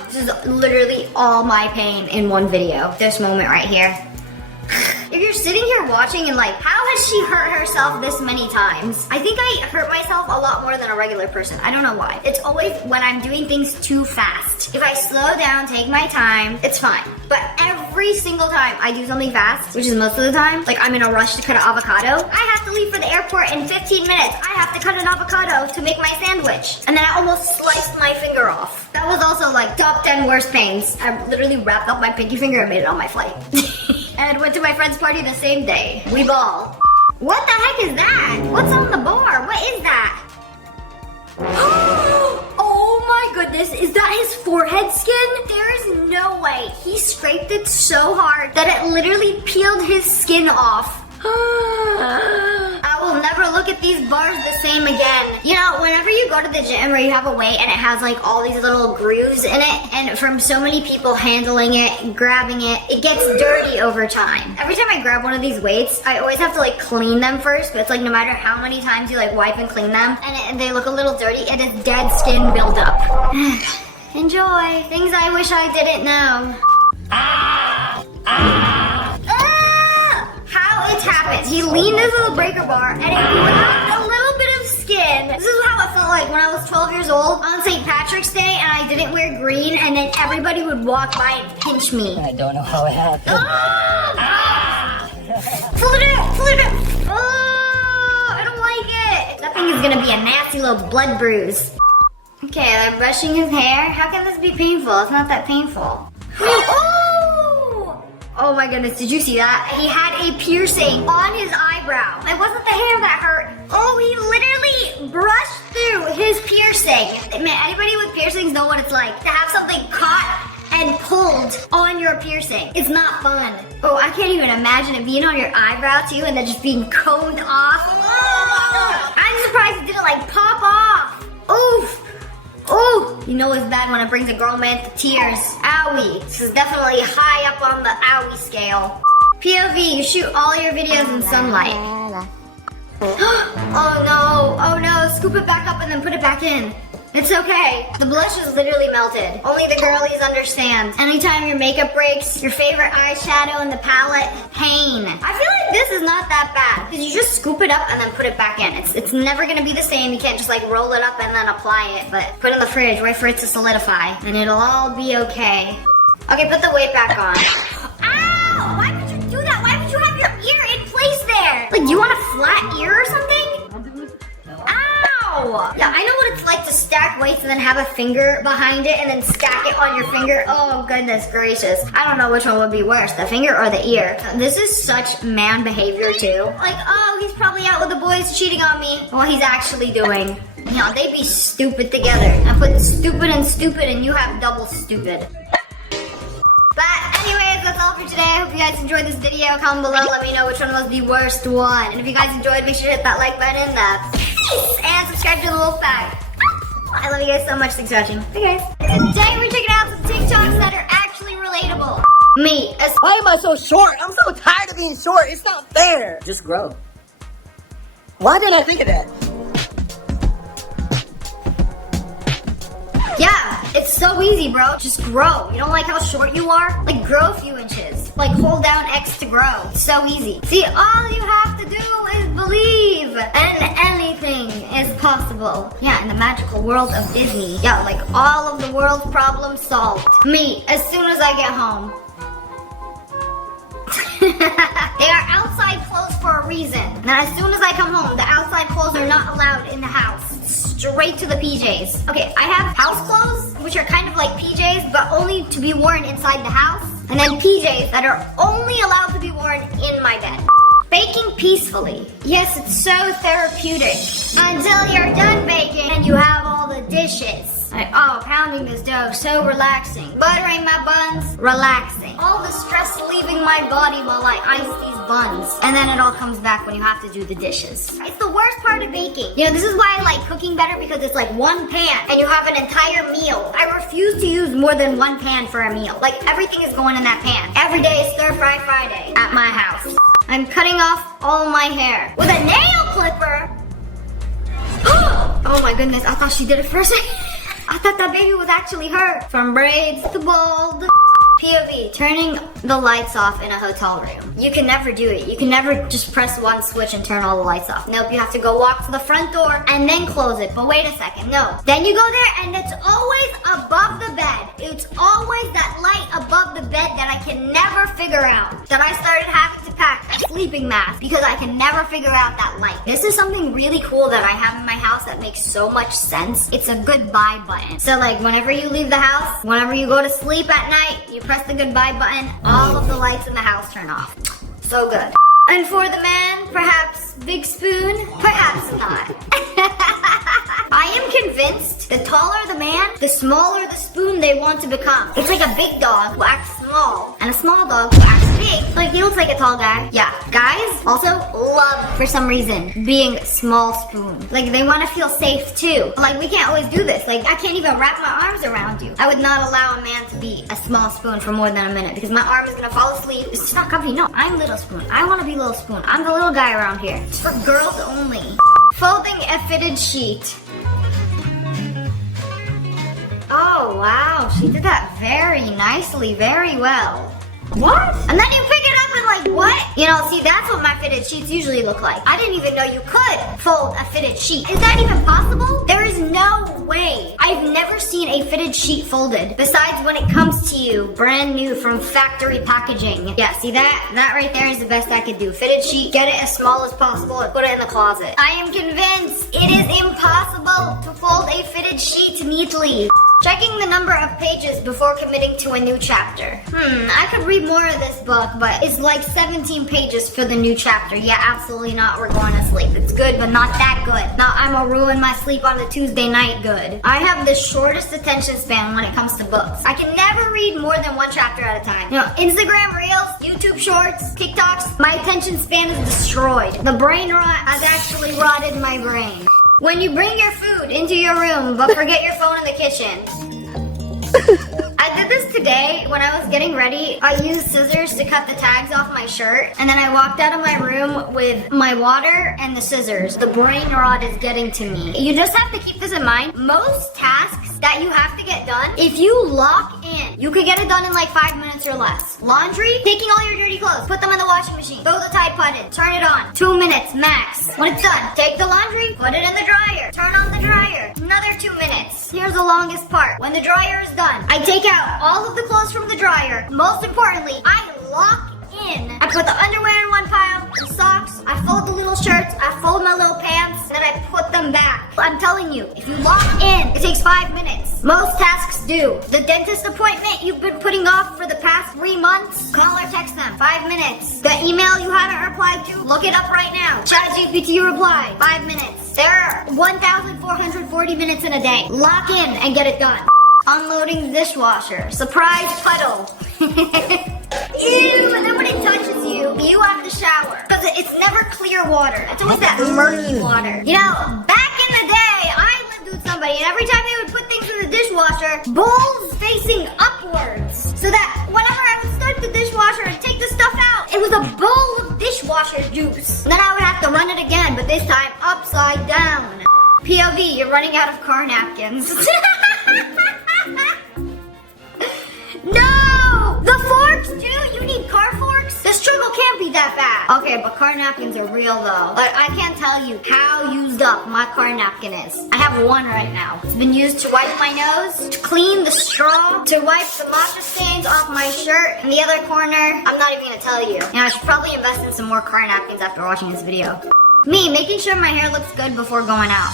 This is literally all my pain in one video. This moment right here. If you're sitting here watching and like, how has she hurt herself this many times? I think I hurt myself a lot more than a regular person. I don't know why. It's always when I'm doing things too fast. If I slow down, take my time, it's fine. But every single time I do something fast, which is most of the time, like I'm in a rush to cut an avocado, I have to leave for the airport in 15 minutes. I have to cut an avocado to make my sandwich. And then I almost sliced my finger off. That was also like top 10 worst pains. I literally wrapped up my pinky finger and made it on my flight. And went to my friend's party the same day. We ball. What the heck is that? What's on the bar? What is that? Oh my goodness, is that his forehead skin? There is no way. He scraped it so hard that it literally peeled his skin off. I will never look at these bars the same again. You know, whenever you go to the gym or you have a weight and it has like all these little grooves in it, and from so many people handling it and grabbing it, it gets dirty over time. Every time I grab one of these weights, I always have to like clean them first, but it's like no matter how many times you like wipe and clean them, and they look a little dirty, it is dead skin buildup. Enjoy. Things I wish I didn't know. How it happens. He leaned into the breaker bar and it grabbed a little bit of skin. This is how it felt like when I was 12 years old on St. Patrick's Day and I didn't wear green and then everybody would walk by and pinch me. I don't know how it happened. Pull it out! I don't like it. That thing is gonna be a nasty little blood bruise. Okay, I'm brushing his hair. How can this be painful? It's not that painful. Oh my goodness, did you see that? He had a piercing on his eyebrow. It wasn't the hair that hurt. Oh, he literally brushed through his piercing. Man, anybody with piercings know what it's like to have something caught and pulled on your piercing. It's not fun. Oh, I can't even imagine it being on your eyebrow too and then just being coned off. I'm surprised it didn't like pop off. Oof. You know it's bad when it brings a grown man to tears. Owie. This is definitely high up on the owie scale. POV, you shoot all your videos in sunlight. Oh no, scoop it back up and then put it back in. It's okay. The blush is literally melted. Only the girlies understand. Anytime your makeup breaks, your favorite eyeshadow in the palette, pain. I feel like this is not that bad because you just scoop it up and then put it back in. It's never gonna be the same. You can't just like roll it up and then apply it, but put it in the fridge, wait for it to solidify, and it'll all be okay. Okay, put the weight back on. Ow! Why would you do that? Why would you have your ear in place there? Like, do you want a flat ear or something? Ow! Yeah, I know what it's like to stack weights and then have a finger behind it and then stack it on your finger. Oh, goodness gracious. I don't know which one would be worse, the finger or the ear. This is such man behavior, too. Like, oh, he's probably out with the boys cheating on me. Well, he's actually doing. You know, they'd be stupid together. I put stupid and you have double stupid. But anyways, that's all for today. I hope you guys enjoyed this video. Comment below, let me know which one was the worst one. And if you guys enjoyed, make sure to hit that like button in the face and subscribe to the Wolf Pack. I love you guys so much. Thanks for watching. Hey guys. Today we're checking out some TikToks that are actually relatable. Me. Why am I so short? I'm so tired of being short. It's not fair. Just grow. Why didn't I think of that? Yeah, it's so easy, bro. Just grow. You don't like how short you are? Like, grow a few inches. Like, hold down X to grow. It's so easy. See, all you have to do is believe. And anything is possible. Yeah, in the magical world of Disney. Yeah, like, all of the world's problems solved. Me, as soon as I get home. They are outside clothes for a reason. Now, as soon as I come home, the outside clothes are not allowed in the house. Straight to the PJs. Okay, I have house clothes, which are kind of like PJs, but only to be worn inside the house. And then PJs that are only allowed to be worn in my bed. Baking peacefully. Yes, it's so therapeutic. Until you're done baking and you have all the dishes. Like, oh, pounding this dough, so relaxing. Buttering my buns, relaxing. All the stress leaving my body while I ice these buns. And then it all comes back when you have to do the dishes. It's the worst part of baking. You know, this is why I like cooking better because it's like one pan and you have an entire meal. I refuse to use more than one pan for a meal. Like, everything is going in that pan. Every day is Stir Fry Friday at my house. I'm cutting off all my hair with a nail clipper. Oh my goodness, I thought she did it for a second. I thought that baby was actually her. From braids to bald. POV, turning the lights off in a hotel room. You can never do it. You can never just press one switch and turn all the lights off. Nope, you have to go walk to the front door and then close it. But wait a second, no. Then you go there and it's always above the bed. It's always that light above the bed that I can never figure out. That I started having to pack a sleeping mask because I can never figure out that light. This is something really cool that I have in my house that makes so much sense. It's a goodbye button. So like whenever you leave the house, whenever you go to sleep at night, you press the goodbye button, all of the lights in the house turn off. So good. And for the man, perhaps big spoon, perhaps not. I am convinced the taller the man, the smaller the spoon they want to become. It's like a big dog who acts small and a small dog who acts big. Like, he looks like a tall guy. Yeah, guys also love, for some reason, being small spoon. Like, they want to feel safe too. Like, we can't always do this. Like, I can't even wrap my arms around you. I would not allow a man to be a small spoon for more than a minute because my arm is gonna fall asleep. It's just not comfy. No, I'm little spoon. I want to be little spoon. I'm the little guy around here. It's for girls only. Folding a fitted sheet. Oh, wow. She did that very nicely, very well. What? And then you pick it up and like, what? You know, see, that's what my fitted sheets usually look like. I didn't even know you could fold a fitted sheet. Is that even possible? There is no way. I've never seen a fitted sheet folded. Besides when it comes to you, brand new from factory packaging. Yeah, see that? That right there is the best I could do. Fitted sheet, get it as small as possible and put it in the closet. I am convinced it is impossible to fold a fitted sheet neatly. Checking the number of pages before committing to a new chapter. I could read more of this book, but it's like 17 pages for the new chapter. Yeah, absolutely not. We're going to sleep. It's good, but not that good. Now I'm gonna ruin my sleep on the Tuesday night good. I have the shortest attention span when it comes to books. I can never read more than one chapter at a time. You know, Instagram Reels, YouTube Shorts, TikToks, my attention span is destroyed. The brain rot has actually rotted my brain. When you bring your food into your room, but forget your phone in the kitchen. I did this today when I was getting ready. I used scissors to cut the tags off my shirt, and then I walked out of my room with my water and the scissors. The brain rot is getting to me. You just have to keep this in mind. Most tasks that you have to get done, if you lock in, you could get it done in like 5 minutes or less. Laundry, taking all your dirty clothes, put them in the washing machine, throw the Tide Pod in, turn it on. 2 minutes max. When it's done, take the laundry, put it in the dryer, turn on the dryer. Another 2 minutes. Here's the longest part. When the dryer is done, I take out all of the clothes from the dryer. Most importantly, I lock in. I put the underwear in one pile, the socks, I fold the little shirts, I fold my little pants, and then I put them back. I'm telling you, if you lock in, it takes 5 minutes. Most tasks do. The dentist appointment you've been putting off for the past 3 months, call or text them, 5 minutes. The email you haven't replied to, look it up right now. ChatGPT reply, 5 minutes. There are 1,440 minutes in a day. Lock in and get it done. Unloading the dishwasher. Surprise puddle. Ew, and then when it touches you, you have to shower. Because it's never clear water. It's always that murky water. You know, back in the day, I lived with somebody, and every time they would put things in the dishwasher, bowls facing upwards. So that whenever I would start the dishwasher and take the stuff out, it was a bowl of dishwasher juice. And then I would have to run it again, but this time upside down. POV, you're running out of car napkins. No! The forks too? You need car forks? The struggle can't be that bad. Okay, but car napkins are real though. But I can't tell you how used up my car napkin is. I have one right now. It's been used to wipe my nose, to clean the straw, to wipe the matcha stains off my shirt. In the other corner, I'm not even gonna tell you. I should probably invest in some more car napkins after watching this video. Me, making sure my hair looks good before going out.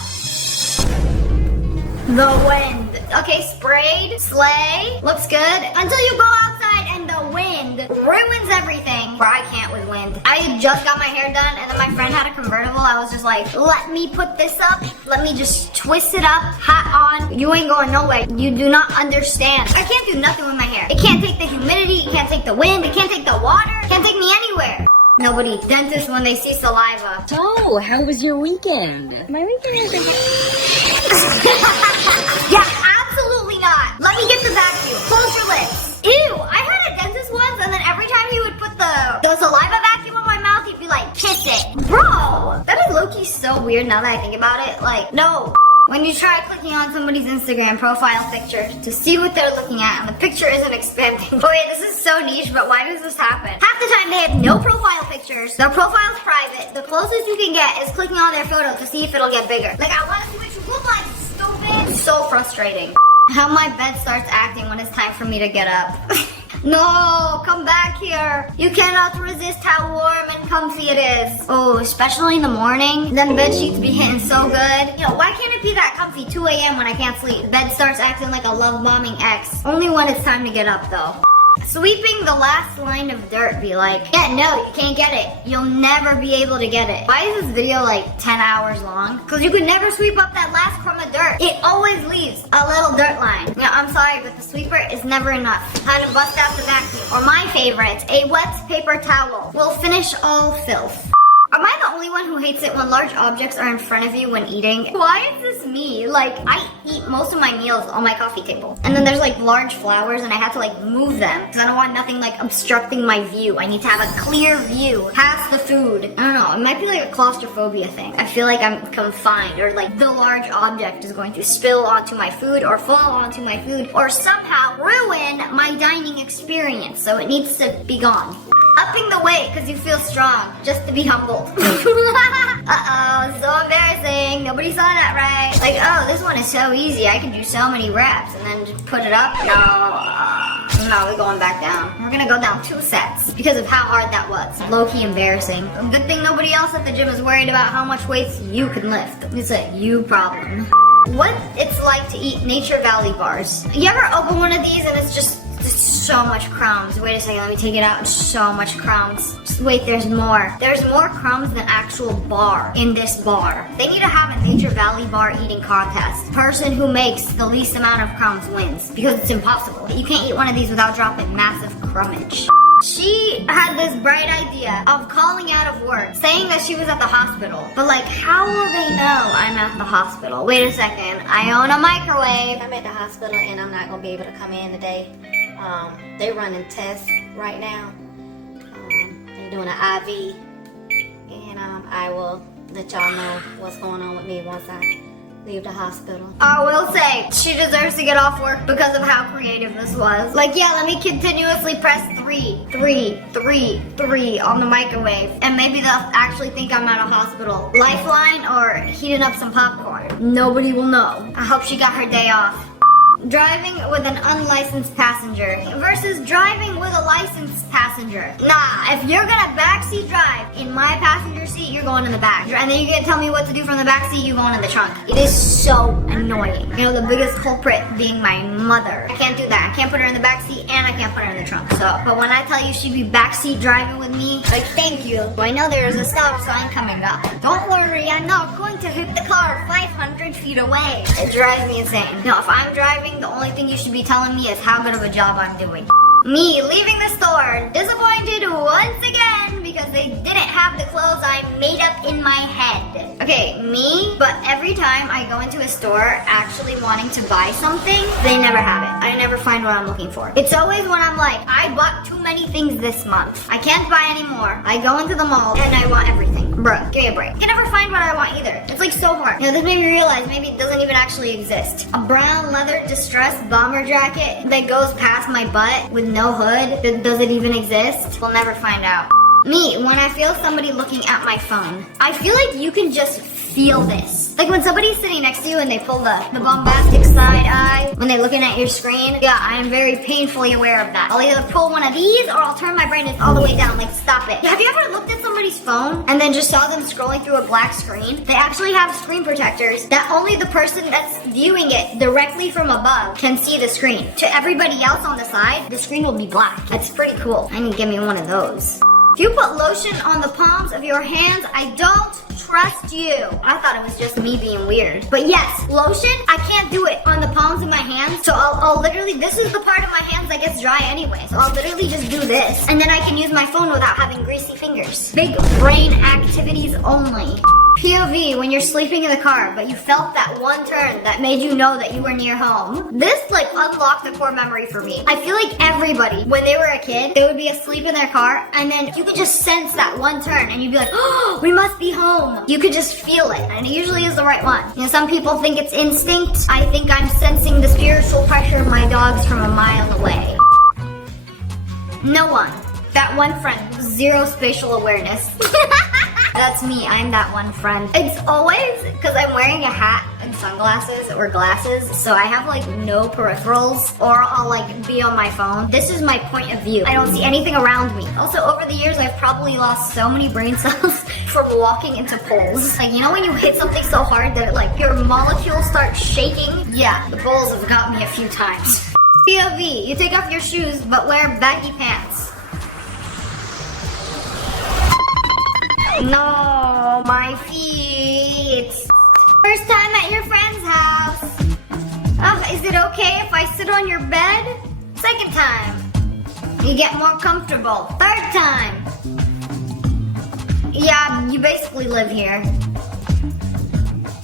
The wind. Okay, sprayed, slay, looks good. Until you go outside and the wind ruins everything. Or I can't with wind. I just got my hair done and then my friend had a convertible. I was just like, let me put this up. Let me just twist it up, hat on. You ain't going nowhere. You do not understand. I can't do nothing with my hair. It can't take the humidity, it can't take the wind, it can't take the water, it can't take me anywhere. Nobody. Dentists when they see saliva. So, how was your weekend? My weekend was Yeah, absolutely not. Let me get the vacuum. Close your lips. Ew, I had a dentist once and then every time he would put the saliva vacuum on my mouth, he'd be like, kiss it. Bro, that is low-key so weird now that I think about it. Like, no. When you try clicking on somebody's Instagram profile picture to see what they're looking at and the picture isn't expanding. Wait, this is so niche, but why does this happen? Half the time they have no profile pictures, their profile's private, the closest you can get is clicking on their photo to see if it'll get bigger. Like, I want to see what you look like, stupid. So frustrating. How my bed starts acting when it's time for me to get up. No, come back here. You cannot resist how warm and comfy it is. Oh, especially in the morning. Then bed sheets be hitting so good. You know, why can't it be that comfy 2 a.m. when I can't sleep? Bed starts acting like a love bombing ex. Only when it's time to get up though. Sweeping the last line of dirt be like, yeah, no, you can't get it. You'll never be able to get it. Why is this video like 10 hours long? Because you could never sweep up that last crumb of dirt. It always leaves a little dirt line. Yeah, I'm sorry, but the sweeper is never enough. Time to bust out the vacuum. Or my favorite, a wet paper towel will finish all filth. Am I the only one who hates it when large objects are in front of you when eating? Why is this me? Like, I eat most of my meals on my coffee table. And then there's like large flowers and I have to like move them because I don't want nothing like obstructing my view. I need to have a clear view past the food. I don't know, it might be like a claustrophobia thing. I feel like I'm confined or like the large object is going to spill onto my food or fall onto my food or somehow ruin my dining experience. So it needs to be gone. Upping the weight because you feel strong, just to be humbled. Uh-oh, so embarrassing. Nobody saw that right. Like, oh, this one is so easy. I can do so many reps and then just put it up. No, we're going back down. We're gonna go down 2 sets because of how hard that was. Low-key embarrassing. Good thing nobody else at the gym is worried about how much weights you can lift. It's a you problem. What it's like to eat Nature Valley bars. You ever open one of these and it's just so much crumbs. Wait a second, let me take it out. So much crumbs. Just wait, there's more. There's more crumbs than actual bar in this bar. They need to have a Nature Valley bar eating contest. Person who makes the least amount of crumbs wins because it's impossible. You can't eat one of these without dropping massive crumbage. She had this bright idea of calling out of work, saying that she was at the hospital. But like, how will they know I'm at the hospital? Wait a second, I own a microwave. I'm at the hospital and I'm not gonna be able to come in today. They're running tests right now. They're doing an IV, and I will let y'all know what's going on with me once I leave the hospital. I will say, she deserves to get off work because of how creative this was. Like, yeah, let me continuously press 3, 3, 3, 3 on the microwave, and maybe they'll actually think I'm at a hospital. Lifeline or heating up some popcorn. Nobody will know. I hope she got her day off. Driving with an unlicensed passenger versus driving with a licensed passenger. Nah, if you're gonna backseat drive in my passenger seat, you're going in the back. And then you're gonna tell me what to do from the back seat, you're going in the trunk. It is so annoying. You know, the biggest culprit being my mother. I can't do that. I can't put her in the back seat and I can't put her in the trunk. So, but when I tell you she'd be backseat driving with me, like, thank you. I know there's a stop sign coming up. Don't worry, I'm not going to hit the car 500 feet away. It drives me insane. No, if I'm driving, the only thing you should be telling me is how good of a job I'm doing. Me leaving the store disappointed once again because they didn't have the clothes I made up in my head. Okay, me, but every time I go into a store actually wanting to buy something, they never have it. I never find what I'm looking for. It's always when I'm like, I bought too many things this month. I can't buy anymore. I go into the mall and I want everything. Bruh, give me a break. I can never find what I want either. It's like so hard. You know, this made me realize maybe it doesn't even actually exist. A brown leather distressed bomber jacket that goes past my butt with no hood. Does it even exist? We'll never find out. Me, when I feel somebody looking at my phone, I feel like you can just feel this. Like when somebody's sitting next to you and they pull the bombastic side eye when they're looking at your screen. Yeah, I am very painfully aware of that. I'll either pull one of these or I'll turn my brightness all the way down, like stop it. Have you ever looked at somebody's phone and then just saw them scrolling through a black screen? They actually have screen protectors that only the person that's viewing it directly from above can see the screen. To everybody else on the side, the screen will be black. That's pretty cool. I need to get me one of those. If you put lotion on the palms of your hands, I don't trust you. I thought it was just me being weird. But yes, lotion, I can't do it on the palms of my hands. So I'll literally, this is the part of my hands that gets dry anyway. So I'll literally just do this. And then I can use my phone without having greasy fingers. Big brain activities only. POV, when you're sleeping in the car, but you felt that one turn that made you know that you were near home. This like unlocked the core memory for me. I feel like everybody, when they were a kid, they would be asleep in their car and then you could just sense that one turn and you'd be like, oh, we must be home. You could just feel it and it usually is the right one. You know, some people think it's instinct. I think I'm sensing the spiritual pressure of my dogs from a mile away. No one. That one friend, zero spatial awareness. That's me, I'm that one friend. It's always because I'm wearing a hat and sunglasses or glasses, so I have like no peripherals, or I'll like be on my phone. This is my point of view. I don't see anything around me. Also, over the years, I've probably lost so many brain cells from walking into poles. Like, you know when you hit something so hard that it, like your molecules start shaking? Yeah, the poles have got me a few times. POV, you take off your shoes but wear baggy pants. No, my feet. First time at your friend's house. Is it okay if I sit on your bed? Second time. You get more comfortable. Third time. Yeah, you basically live here.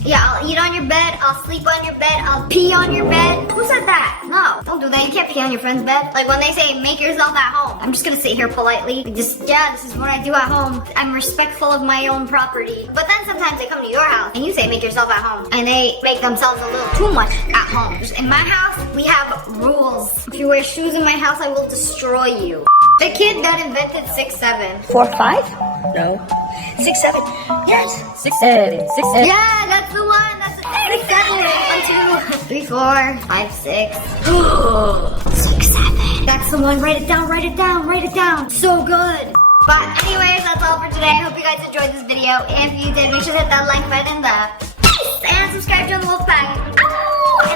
Yeah, I'll eat on your bed, I'll sleep on your bed, I'll pee on your bed. Who said that? No, don't do that. You can't pee on your friend's bed. Like when they say, make yourself at home. I'm just gonna sit here politely. Yeah, this is what I do at home. I'm respectful of my own property. But then sometimes they come to your house and you say, make yourself at home. And they make themselves a little too much at home. In my house, we have rules. If you wear shoes in my house, I will destroy you. The kid that invented 6'7". 4'5"? No. 6'7". Yes. 6'7". 6'7". Yeah, that's the one. That's the 6'7". 1, 2, 3, 4, 5, 6. 6'7". That's the one. Write it down. Write it down. Write it down. So good. But anyways, that's all for today. I hope you guys enjoyed this video. If you did, make sure to hit that like button, and subscribe to the Wolfpack. I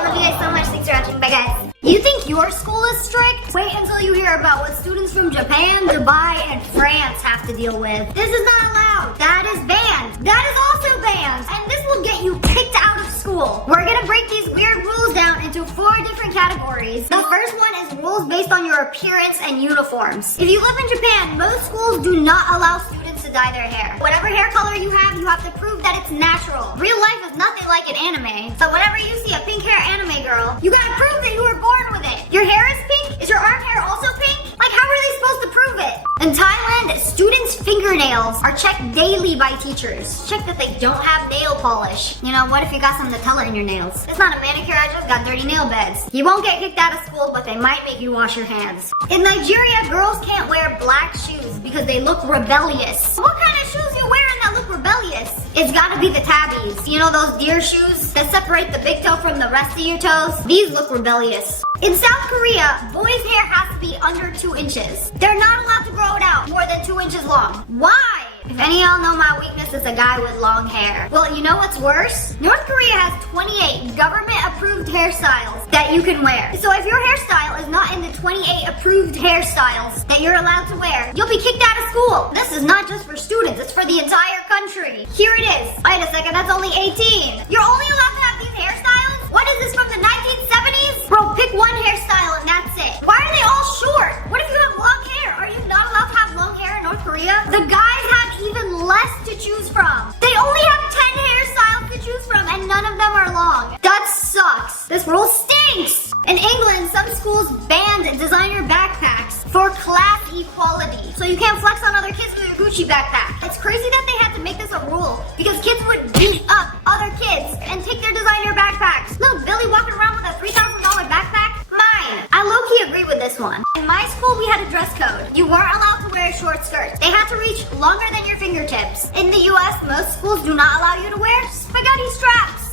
love you guys so much. Thanks for watching. Bye, guys. You think your school is strict? Wait until you hear about what students from Japan, Dubai, and France have to deal with. This is not allowed. That is banned. That is also banned. And this will get you kicked out of school. school. We're gonna break these weird rules down into 4 different categories. The first one is rules based on your appearance and uniforms. If you live in Japan, most schools do not allow students to dye their hair. Whatever hair color you have to prove that it's natural. Real life is nothing like an anime. So whenever you see a pink hair anime girl, you gotta prove that you were born with it. Your hair is pink? Is your arm hair also pink? Like, how are they supposed to prove it? In Thailand, students' fingernails are checked daily by teachers. Check that they don't have nail polish. You know, what if you got some Nutella in your nails? It's not a manicure, I just got dirty nail beds. You won't get kicked out of school, but they might make you wash your hands. In Nigeria, girls can't wear black shoes because they look rebellious. What kind of shoes you wearing that look rebellious? It's gotta be the tabbies. You know those deer shoes that separate the big toe from the rest of your toes? These look rebellious. In South Korea, boys' hair has to be under 2 inches. They're not allowed to grow it out more than 2 inches long. Why? If any of y'all know my weakness is a guy with long hair. Well, you know what's worse? North Korea has 28 government-approved hairstyles that you can wear. So if your hairstyle is not in the 28 approved hairstyles that you're allowed to wear, you'll be kicked out of school. This is not just for students, it's for the entire country. Here it is. Wait a second, that's only 18. You're only allowed to have these hairstyles? What is this, from the 1970s? Bro, pick one hairstyle and that's it. Why are they all short? What if you have long hair? Are you not allowed to have long hair in North Korea? The guys have even less to choose from. They only have 10 hairstyles to choose from and none of them are long. That sucks. This rule stinks. In England, some schools banned designer backpacks for class equality. So you can't flex on other kids with your Gucci backpack. It's crazy that they had to make this a rule because kids would beat up other kids and take their designer backpacks. Look, Billy walking around with a $3,000 backpack. Mine. I low-key agree with this one. In my school, we had a dress code. You weren't allowed to wear short skirts. They had to reach longer than your fingertips. In the US, most schools do not allow you to wear spaghetti straps.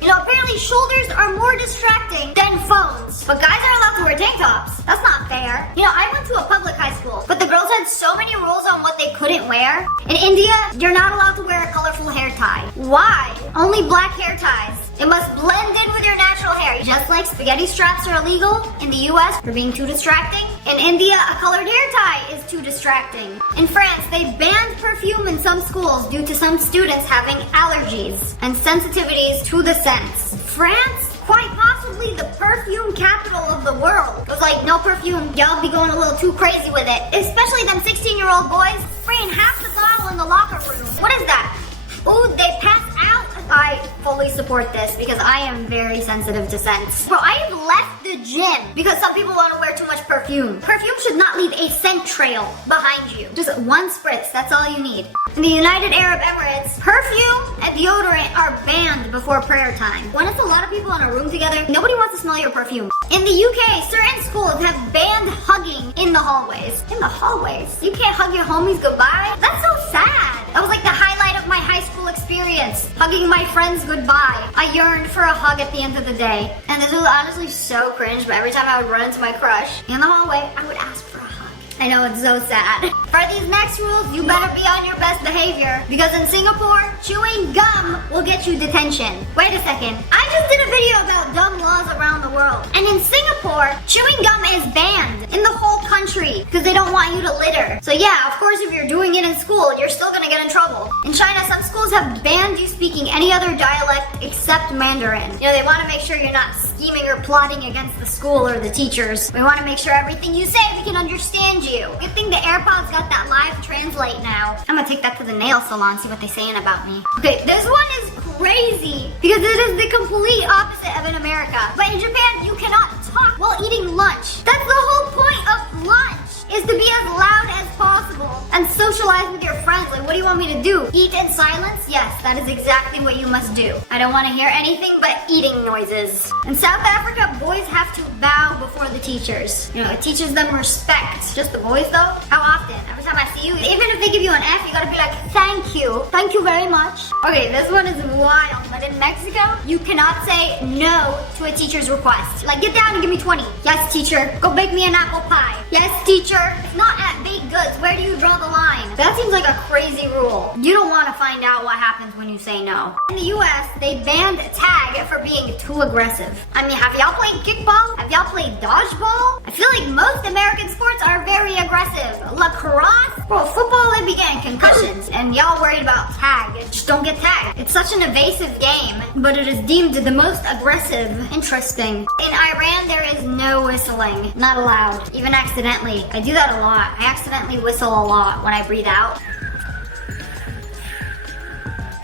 You know, apparently shoulders are more distracting than phones. But guys are allowed to wear tank tops. That's not fair. You know, I went to a public high school, but the girls had so many rules on what they couldn't wear. In India, you're not allowed to wear a colorful hair tie. Why? Only black hair ties. It must blend in with your natural hair. Just like spaghetti straps are illegal in the US for being too distracting, in India, a colored hair tie is too distracting. In France, they banned perfume in some schools due to some students having allergies and sensitivities to the scents. France? Quite possibly the perfume capital of the world. It was like, no perfume, y'all be going a little too crazy with it. Especially them 16-year-old boys spraying half the bottle in the locker room. What is that? Ooh, they pass out. I fully support this because I am very sensitive to scents. Bro, I have left the gym because some people want to wear too much perfume. Perfume should not leave a scent trail behind you. Just one spritz, that's all you need. In the United Arab Emirates, perfume and deodorant are banned before prayer time. When it's a lot of people in a room together, nobody wants to smell your perfume. In the UK, certain schools have banned hugging in the hallways. In the hallways? You can't hug your homies goodbye? That's so sad. That was like the highlight of my high school experience. Hugging my friends goodbye. I yearned for a hug at the end of the day. And this was honestly so cringe, but every time I would run into my crush in the hallway, I would ask for a hug. I know, it's so sad. For these next rules, you better be on your best behavior because in Singapore, chewing gum will get you detention. Wait a second. I just did a video about dumb laws around the world. And in Singapore, chewing gum is banned in the whole country because they don't want you to litter. So yeah, of course, if you're doing it in school, you're still gonna get in trouble. In China, some schools have banned you speaking any other dialect except Mandarin. You know, they want to make sure you're not scheming or plotting against the school or the teachers. We want to make sure everything you say, we can understand you. Good thing the AirPods got that live translate now. I'm gonna take that to the nail salon, see what they're saying about me. Okay, this one is crazy because it is the complete opposite of in America. But in Japan, you cannot talk while eating lunch. That's the whole point of lunch, is to be as loud as possible and socialize with your friends. Like, what do you want me to do? Eat in silence? Yes, that is exactly what you must do. I don't want to hear anything but eating noises. In South Africa, boys have to bow before the teachers. You know, it teaches them respect. Just the boys though? How often? Every time I see you, even if they give you an F, you gotta be like, thank you. Thank you very much. Okay, this one is wild, but in Mexico, you cannot say no to a teacher's request. Like, get down and give me 20. Yes, teacher. Go bake me an apple pie. Yes, teacher. It's not at baked goods. Where do you draw the the line. That seems like a crazy rule. You don't want to find out what happens when you say no. In the US, they banned tag for being too aggressive. I mean, have y'all played kickball? Have y'all played dodgeball? I feel like most American sports are very aggressive. Lacrosse? Bro, football, they be getting concussions. And y'all worried about tag. Just don't get tagged. It's such an evasive game, but it is deemed the most aggressive. Interesting. In Iran, there is no whistling. Not allowed. Even accidentally. I do that a lot. I accidentally whistle a lot when I breathe out.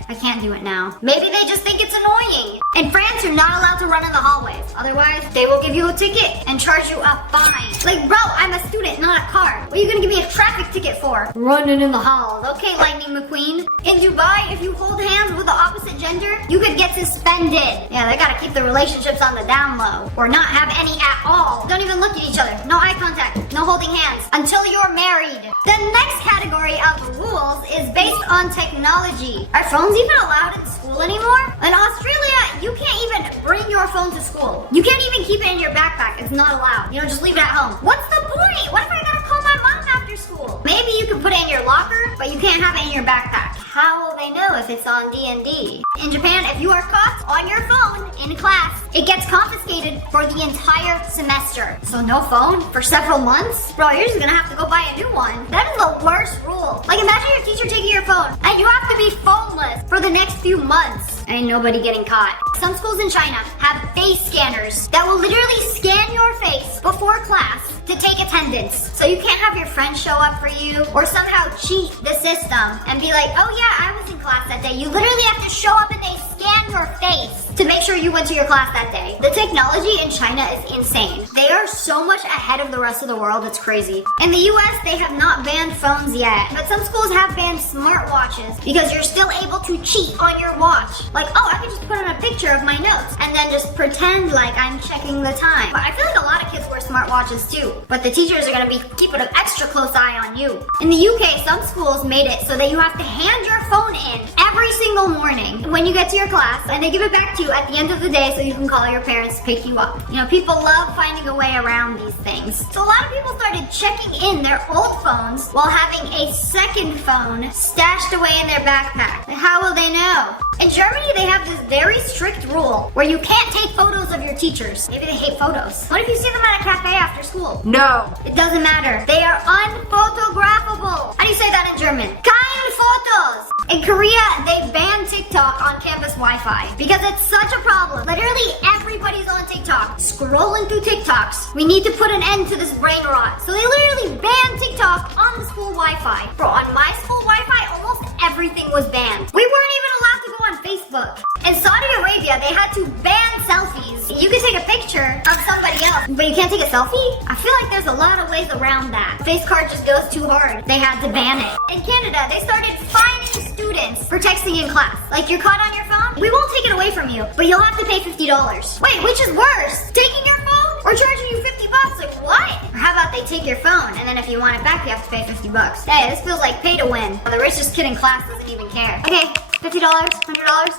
I can't do it now. Maybe they just think it's annoying. In France, you're not allowed to run in the hallways. Otherwise, they will give you a ticket and charge you a fine. Like, bro, I'm a student, not a car. What are you gonna give me a traffic ticket for? Running in the halls. Okay, Lightning McQueen. In Dubai, if you hold hands with the opposite gender, you could get suspended. Yeah, they gotta keep the relationships on the down low. Or not have any at all. Don't even look at each other. No eye contact. No holding hands. Until you're married. The next category of rules is based on technology. Are phones even allowed in school anymore? In Australia, you can't even bring your phone to school. You can't even keep it in your backpack. It's not allowed. You know, just leave it at home. What's the point? What if I gotta call my mom after school? Maybe you can put it in your locker, but you can't have it in your backpack. How will they know if it's on D&D? In Japan, if you are caught on your phone in class, it gets confiscated for the entire semester. So no phone for several months? Bro, you're just gonna have to go buy a new one. That is the worst rule. Like, imagine your teacher taking your phone and you have to be phoneless for the next few months. Ain't nobody getting caught. Some schools in China have face scanners that will literally scan your face before class to take attendance. So you can't have your friends show up for you or somehow cheat the system and be like, oh yeah, I was in class that day. You literally have to show up and they scan your face to make sure you went to your class that day. The technology in China is insane. They are so much ahead of the rest of the world, it's crazy. In the US, they have not banned phones yet, but some schools have banned smartwatches because you're still able to cheat on your watch. Like, oh, I can just put on a picture of my notes and then just pretend like I'm checking the time. But I feel like a lot of kids wear smartwatches too, but the teachers are gonna be keeping an extra close eye on you. In the UK, some schools made it so that you have to hand your phone in every single morning when you get to your class, and they give it back to you at the end of the day so you can call your parents to pick you up. You know, people love finding a way around these things. So a lot of people started checking in their old phones while having a second phone stashed away in their backpack. How will they know? In Germany, they have this very strict rule where you can't take photos of your teachers. Maybe they hate photos. What if you see them at a cafe after school? No. It doesn't matter. They are unphotographable. How do you say that in German? Keine Fotos. In Korea, they banned TikTok on campus Wi-Fi because it's such a problem. Literally everybody's on TikTok, scrolling through TikToks. We need to put an end to this brain rot. So they literally banned TikTok on the school Wi-Fi. Bro, on my school Wi-Fi, almost everything was banned. We weren't even allowed to go on Facebook. In Saudi Arabia, they had to ban selfies. You can take a picture of somebody else, but you can't take a selfie? I feel like there's a lot of ways around that. Face card just goes too hard. They had to ban it. In Canada, they started fining students for texting in class. Like, you're caught on your phone? We won't take it away from you, but you'll have to pay $50. Wait, which is worse? Taking your phone or charging you $50? Like, what? Or how about they take your phone and then if you want it back, you have to pay $50. Hey, this feels like pay to win. The richest kid in class doesn't even care. Okay, $50, $100,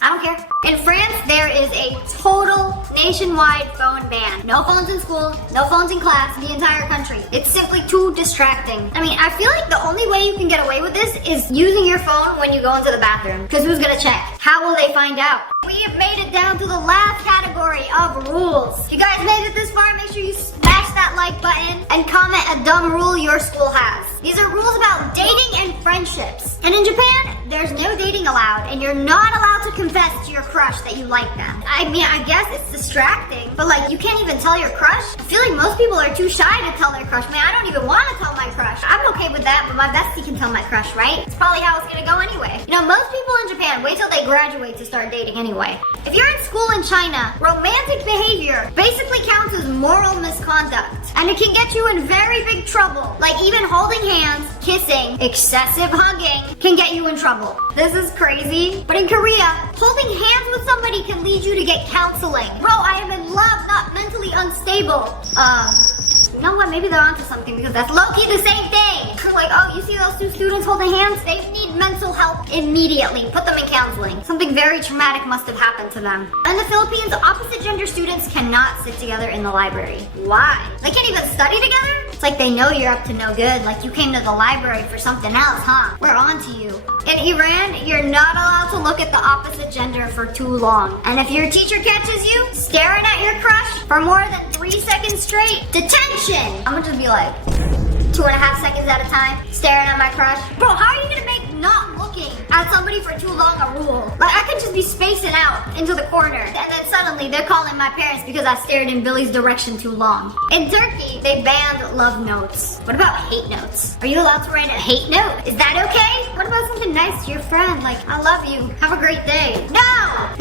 I don't care. In France, there is a total nationwide phone ban. No phones in school, no phones in class, the entire country. It's simply too distracting. I mean, I feel like the only way you can get away with this is using your phone when you go into the bathroom. Because who's gonna check? How will they find out? We have made it down to the last category of rules. If you guys made it this far, make sure you smash that like button and comment a dumb rule your school has. These are rules about dating and friendships. And in Japan, there's no dating allowed, and you're not allowed to confess to your crush that you like them. I mean, I guess it's distracting, but like, you can't even tell your crush? I feel like most people are too shy to tell their crush. Man, I don't even want to tell my crush. I'm okay with that, but my bestie can tell my crush, right? It's probably how it's gonna go anyway. You know, most people in Japan wait till they graduate to start dating anyway. If you're in school in China, romantic behavior basically counts as moral misconduct, and it can get you in very big trouble. Like, even holding hands, kissing, excessive hugging can get you in trouble. This is crazy. But in Korea, holding hands with somebody can lead you to get counseling. Bro, I am in love, not mentally unstable. You know what? Maybe they're onto something because that's low-key the same thing. like, oh, you see those two students holding hands? They need mental help immediately. Put them in counseling. Something very traumatic must have happened to them. In the Philippines, opposite gender students cannot sit together in the library. Why? They can't even study together? It's like they know you're up to no good, like you came to the library for something else, huh? We're on to you. In Iran, you're not allowed to look at the opposite gender for too long. And if your teacher catches you staring at your crush for more than 3 seconds straight, detention! I'm gonna just be like, 2.5 seconds at a time, staring at my crush. Bro, how are you gonna make not looking at somebody for too long a rule? Like, I could just be spacing out into the corner, and then suddenly they're calling my parents because I stared in Billy's direction too long. In Turkey, they banned love notes. What about hate notes? Are you allowed to write a hate note? Is that okay? What about something nice to your friend, like, I love you, have a great day? No!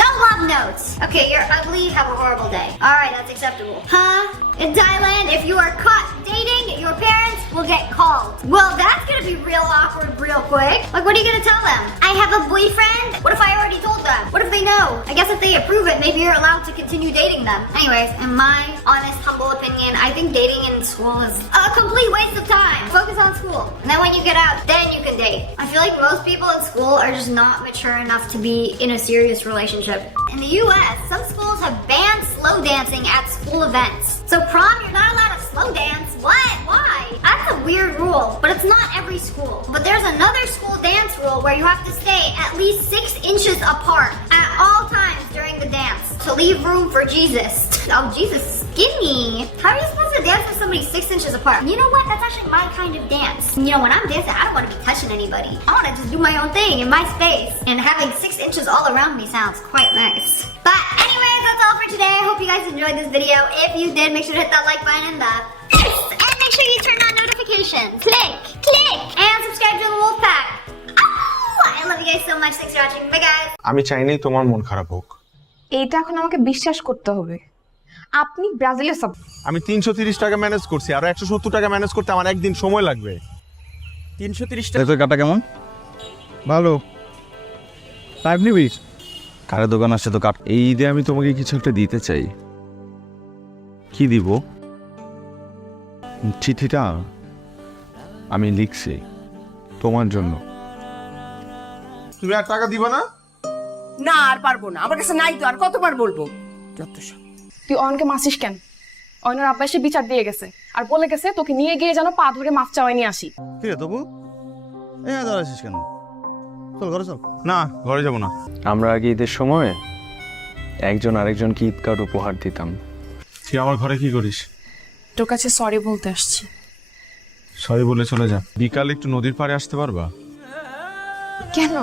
No love notes! Okay, you're ugly, have a horrible day. Alright, that's acceptable. Huh? In Thailand, if you are caught dating, your parents will get called. Well, that's gonna be real awkward real quick. Like, what are you gonna tell them? I have a boyfriend? What if I already told them? What if they know? I guess if they approve it, maybe you're allowed to continue dating them. Anyways, in my honest, humble opinion, I think dating in school is a complete waste of time. Focus on school. And then when you get out, then you can date. I feel like most people in school are just not mature enough to be in a serious relationship. In the US, some schools have banned slow dancing at school events. So prom, you're not allowed to slow dance. What? Why? That's a weird rule, but it's not every school. But there's another school dance rule where you have to stay at least 6 inches apart at all times during the dance to leave room for Jesus. Oh, Jesus is skinny. How are you supposed to dance with somebody 6 inches apart? You know what? That's actually my kind of dance. You know, when I'm dancing, I don't want to be touching anybody. I want to just do my own thing in my space. And having 6 inches all around me sounds quite nice. But anyways, that's all for today. I hope you guys enjoyed this video. If you did, make sure to hit that like button and the and make sure you turn on notifications. Click, and subscribe to the Wolf Pack. Oh, I love you guys so much. Thanks for watching. Bye guys. আমি চাইনি তোমার মন খারাপ হোক। এইটা এখন আমাকে বিশ্বাস করতে হবে। আপনি ব্রাজিলের সব আমি 330 টাকা ম্যানেজ করছি আর 170 টাকা ম্যানেজ করতে আমার একদিন সময় লাগবে। 330 টাকা তোর কাটা কেমন? ভালো। টাইম নিবি? কারে দোকান আছে তো কাট। এই ঈদে আমি তোমাকে কিছু একটা দিতে চাই। কি দিব? চিঠিটা আমি লিখছি তোমার জন্য। তুমি আর টাকা দিবা না? না আর পারবো না, আমার কাছে নাই তো, আর কতবার বলবো? তুই অয়নকে মাসিস কেন? অয়নের আব্বা এসে বিচার দিয়ে গেছে আর বলে গেছে তোকে নিয়ে গিয়ে যেন পা ধরে মাফ চাওয়াই নিয়ে আসি। ঠিক আছে তবু এই দাঁড়াছিস কেন? চল ঘরে চল। না, ঘরে যাব না। আমরা আগে ঈদের সময় একজন আরেকজনকে ঈদ কার্ড উপহার দিতাম। তুই আমার ঘরে কি করিস? তোর কাছে সরি বলতে আসছি। সরি বলে চলে যা। বিকালে একটু নদীর পাড়ে আসতে পারবা? কেন?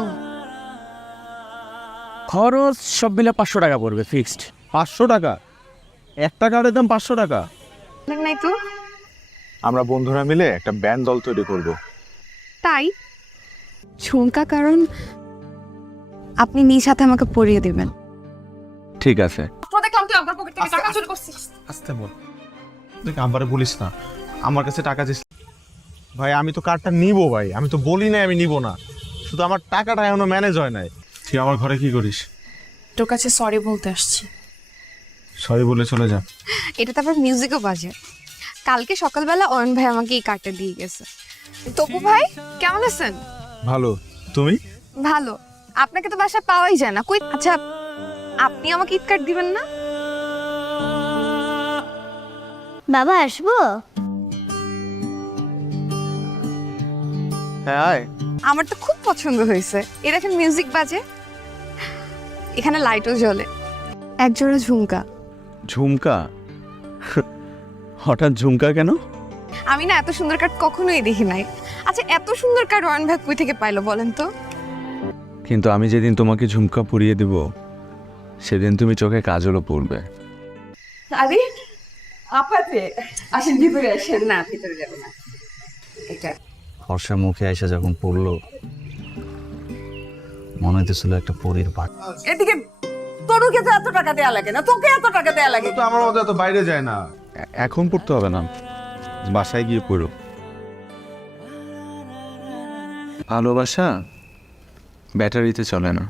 খরচ সব মিলে 500 টাকা পড়বে ফিক্সড। 500 টাকা? একটা কার্ডের দাম 500 টাকা? নাই তো। আমরা বন্ধুরা মিলে একটা ব্যান্ড দল তৈরি করব। তাই ঝুমকা, কারণ আপনি নিজ হাতে আমাকে পরিয়ে দিবেন। ঠিক আছে। দেখলাম তুই আমার পকেট থেকে টাকা চুরি করছিস। আস্তে বল। দেখ আমারে বলিস না। আমার কাছে টাকা দিস। ভাই আমি তো কার্ডটা নিব ভাই। আমি তো বলি না আমি নিব না। শুধু আমার টাকাটা এখনো ম্যানেজ হয় নাই। তুই আমার ঘরে কি করিস? তোর কাছে সরি বলতে আসছি। সরি বলে চলে যা। এটা তো আবার মিউজিকও বাজে। কালকে সকালবেলা অয়ন ভাই আমাকে এই কার্ডটা দিয়ে গেছে। তপু ভাই কেমন আছেন? ভালো। তুমি? ভালো। আপনাকে তো বাসায় পাওয়াই যায় না। কই, আচ্ছা আপনি আমাকে ঈদ কার্ড দিবেন না? বাবা আসবো? হ্যাঁ আয়। আমার তো খুব পছন্দ হয়েছে। এ দেখেন মিউজিক বাজে, এখানে লাইটও জ্বলে, একজোড়া ঝুমকা। ঝুমকা? হঠাৎ ঝুমকা কেন? আমি না এত সুন্দর কার্ড কখনোই দেখি নাই। আচ্ছা এত সুন্দর কার্ড অয়ন ভাই কই থেকে পাইলো বলেন তো? কিন্তু আমি যেদিন তোমাকে ঝুমকা পরিয়ে দিব সেদিন তুমি চোখে কাজলও পড়বে। আরে আপাতে আসেন, ভিতরে আসেন। না ভিতরে যাবো না। এটা হর্ষা মুখে এসে যখন পড়লো মনে হইতেছিল একটা পরীর পাঠ। এদিকে তনুকে তো এত টাকা দেয়া লাগে না, তোকে এত টাকা দেয়া লাগে। তো আমার মতো এত বাইরে যায় না। এখন পড়তে হবে না, বাসায় গিয়ে পড়ো। ভালোবাসা ব্যাটারিতে চলে না।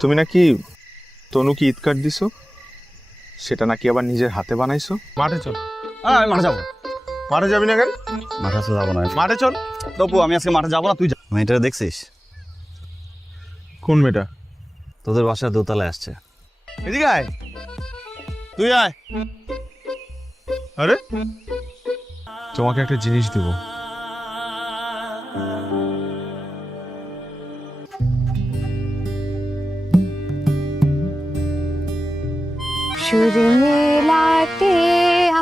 তুমি নাকি তনুকে ঈদ কার্ড দিছো? সেটা নাকি আবার নিজের হাতে বানাইছো। মাঠে চল। আমি মাঠে যাবো। মাঠে যাবি না কেন? মাঠে আসলে যাবো না। মাঠে চল। তবু আমি আজকে মাঠে যাবো না, তুই যা। মেয়েটা দেখছিস? কোন মেয়েটা? তোদের বাসার দোতলায় আসছে। এদিকে আয়। তুই আয়। আরে তোমাকে একটা জিনিস দেবো। সুর মেলাতে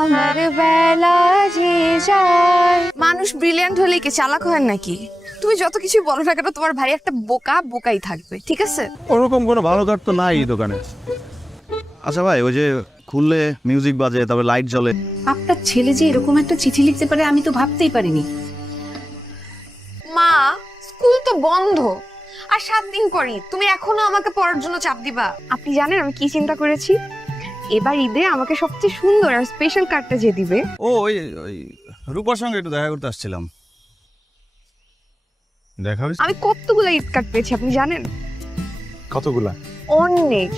আমার বেলা যে যায়। মানুষ ব্রিলিয়ান্ট হলে কি চালাক হয় নাকি? তুমি যত কিছু বলো না কেন, তোমার ভাই একটা বোকাই থাকবে, ঠিক আছে? ওরকম কোনো ভালো কাঠ তো নাই এই দোকানে। আচ্ছা ভাই, ওই যে খুললে মিউজিক বাজে, তারপরে লাইট জ্বলে। আপনার ছেলে যে এরকম একটা চিঠি লিখতে পারে আমি তো ভাবতেই পারিনি। মা, স্কুল তো বন্ধ আর 7 দিন পরই, তুমি এখনো আমাকে পড়ার জন্য চাপ দিবা? আপনি জানেন আমি কি চিন্তা করেছি? এবার ঈদে আমাকে সবচেয়ে সুন্দর আর স্পেশাল কার্ডটা যে দিবে। ও ওই রূপার সঙ্গে একটু দেখা করতে আসছিলাম। দেখা হয়েছে? আমি কতগুলো ঈদ কার্ড পেয়েছি আপনি জানেন? কতগুলা? অনেক।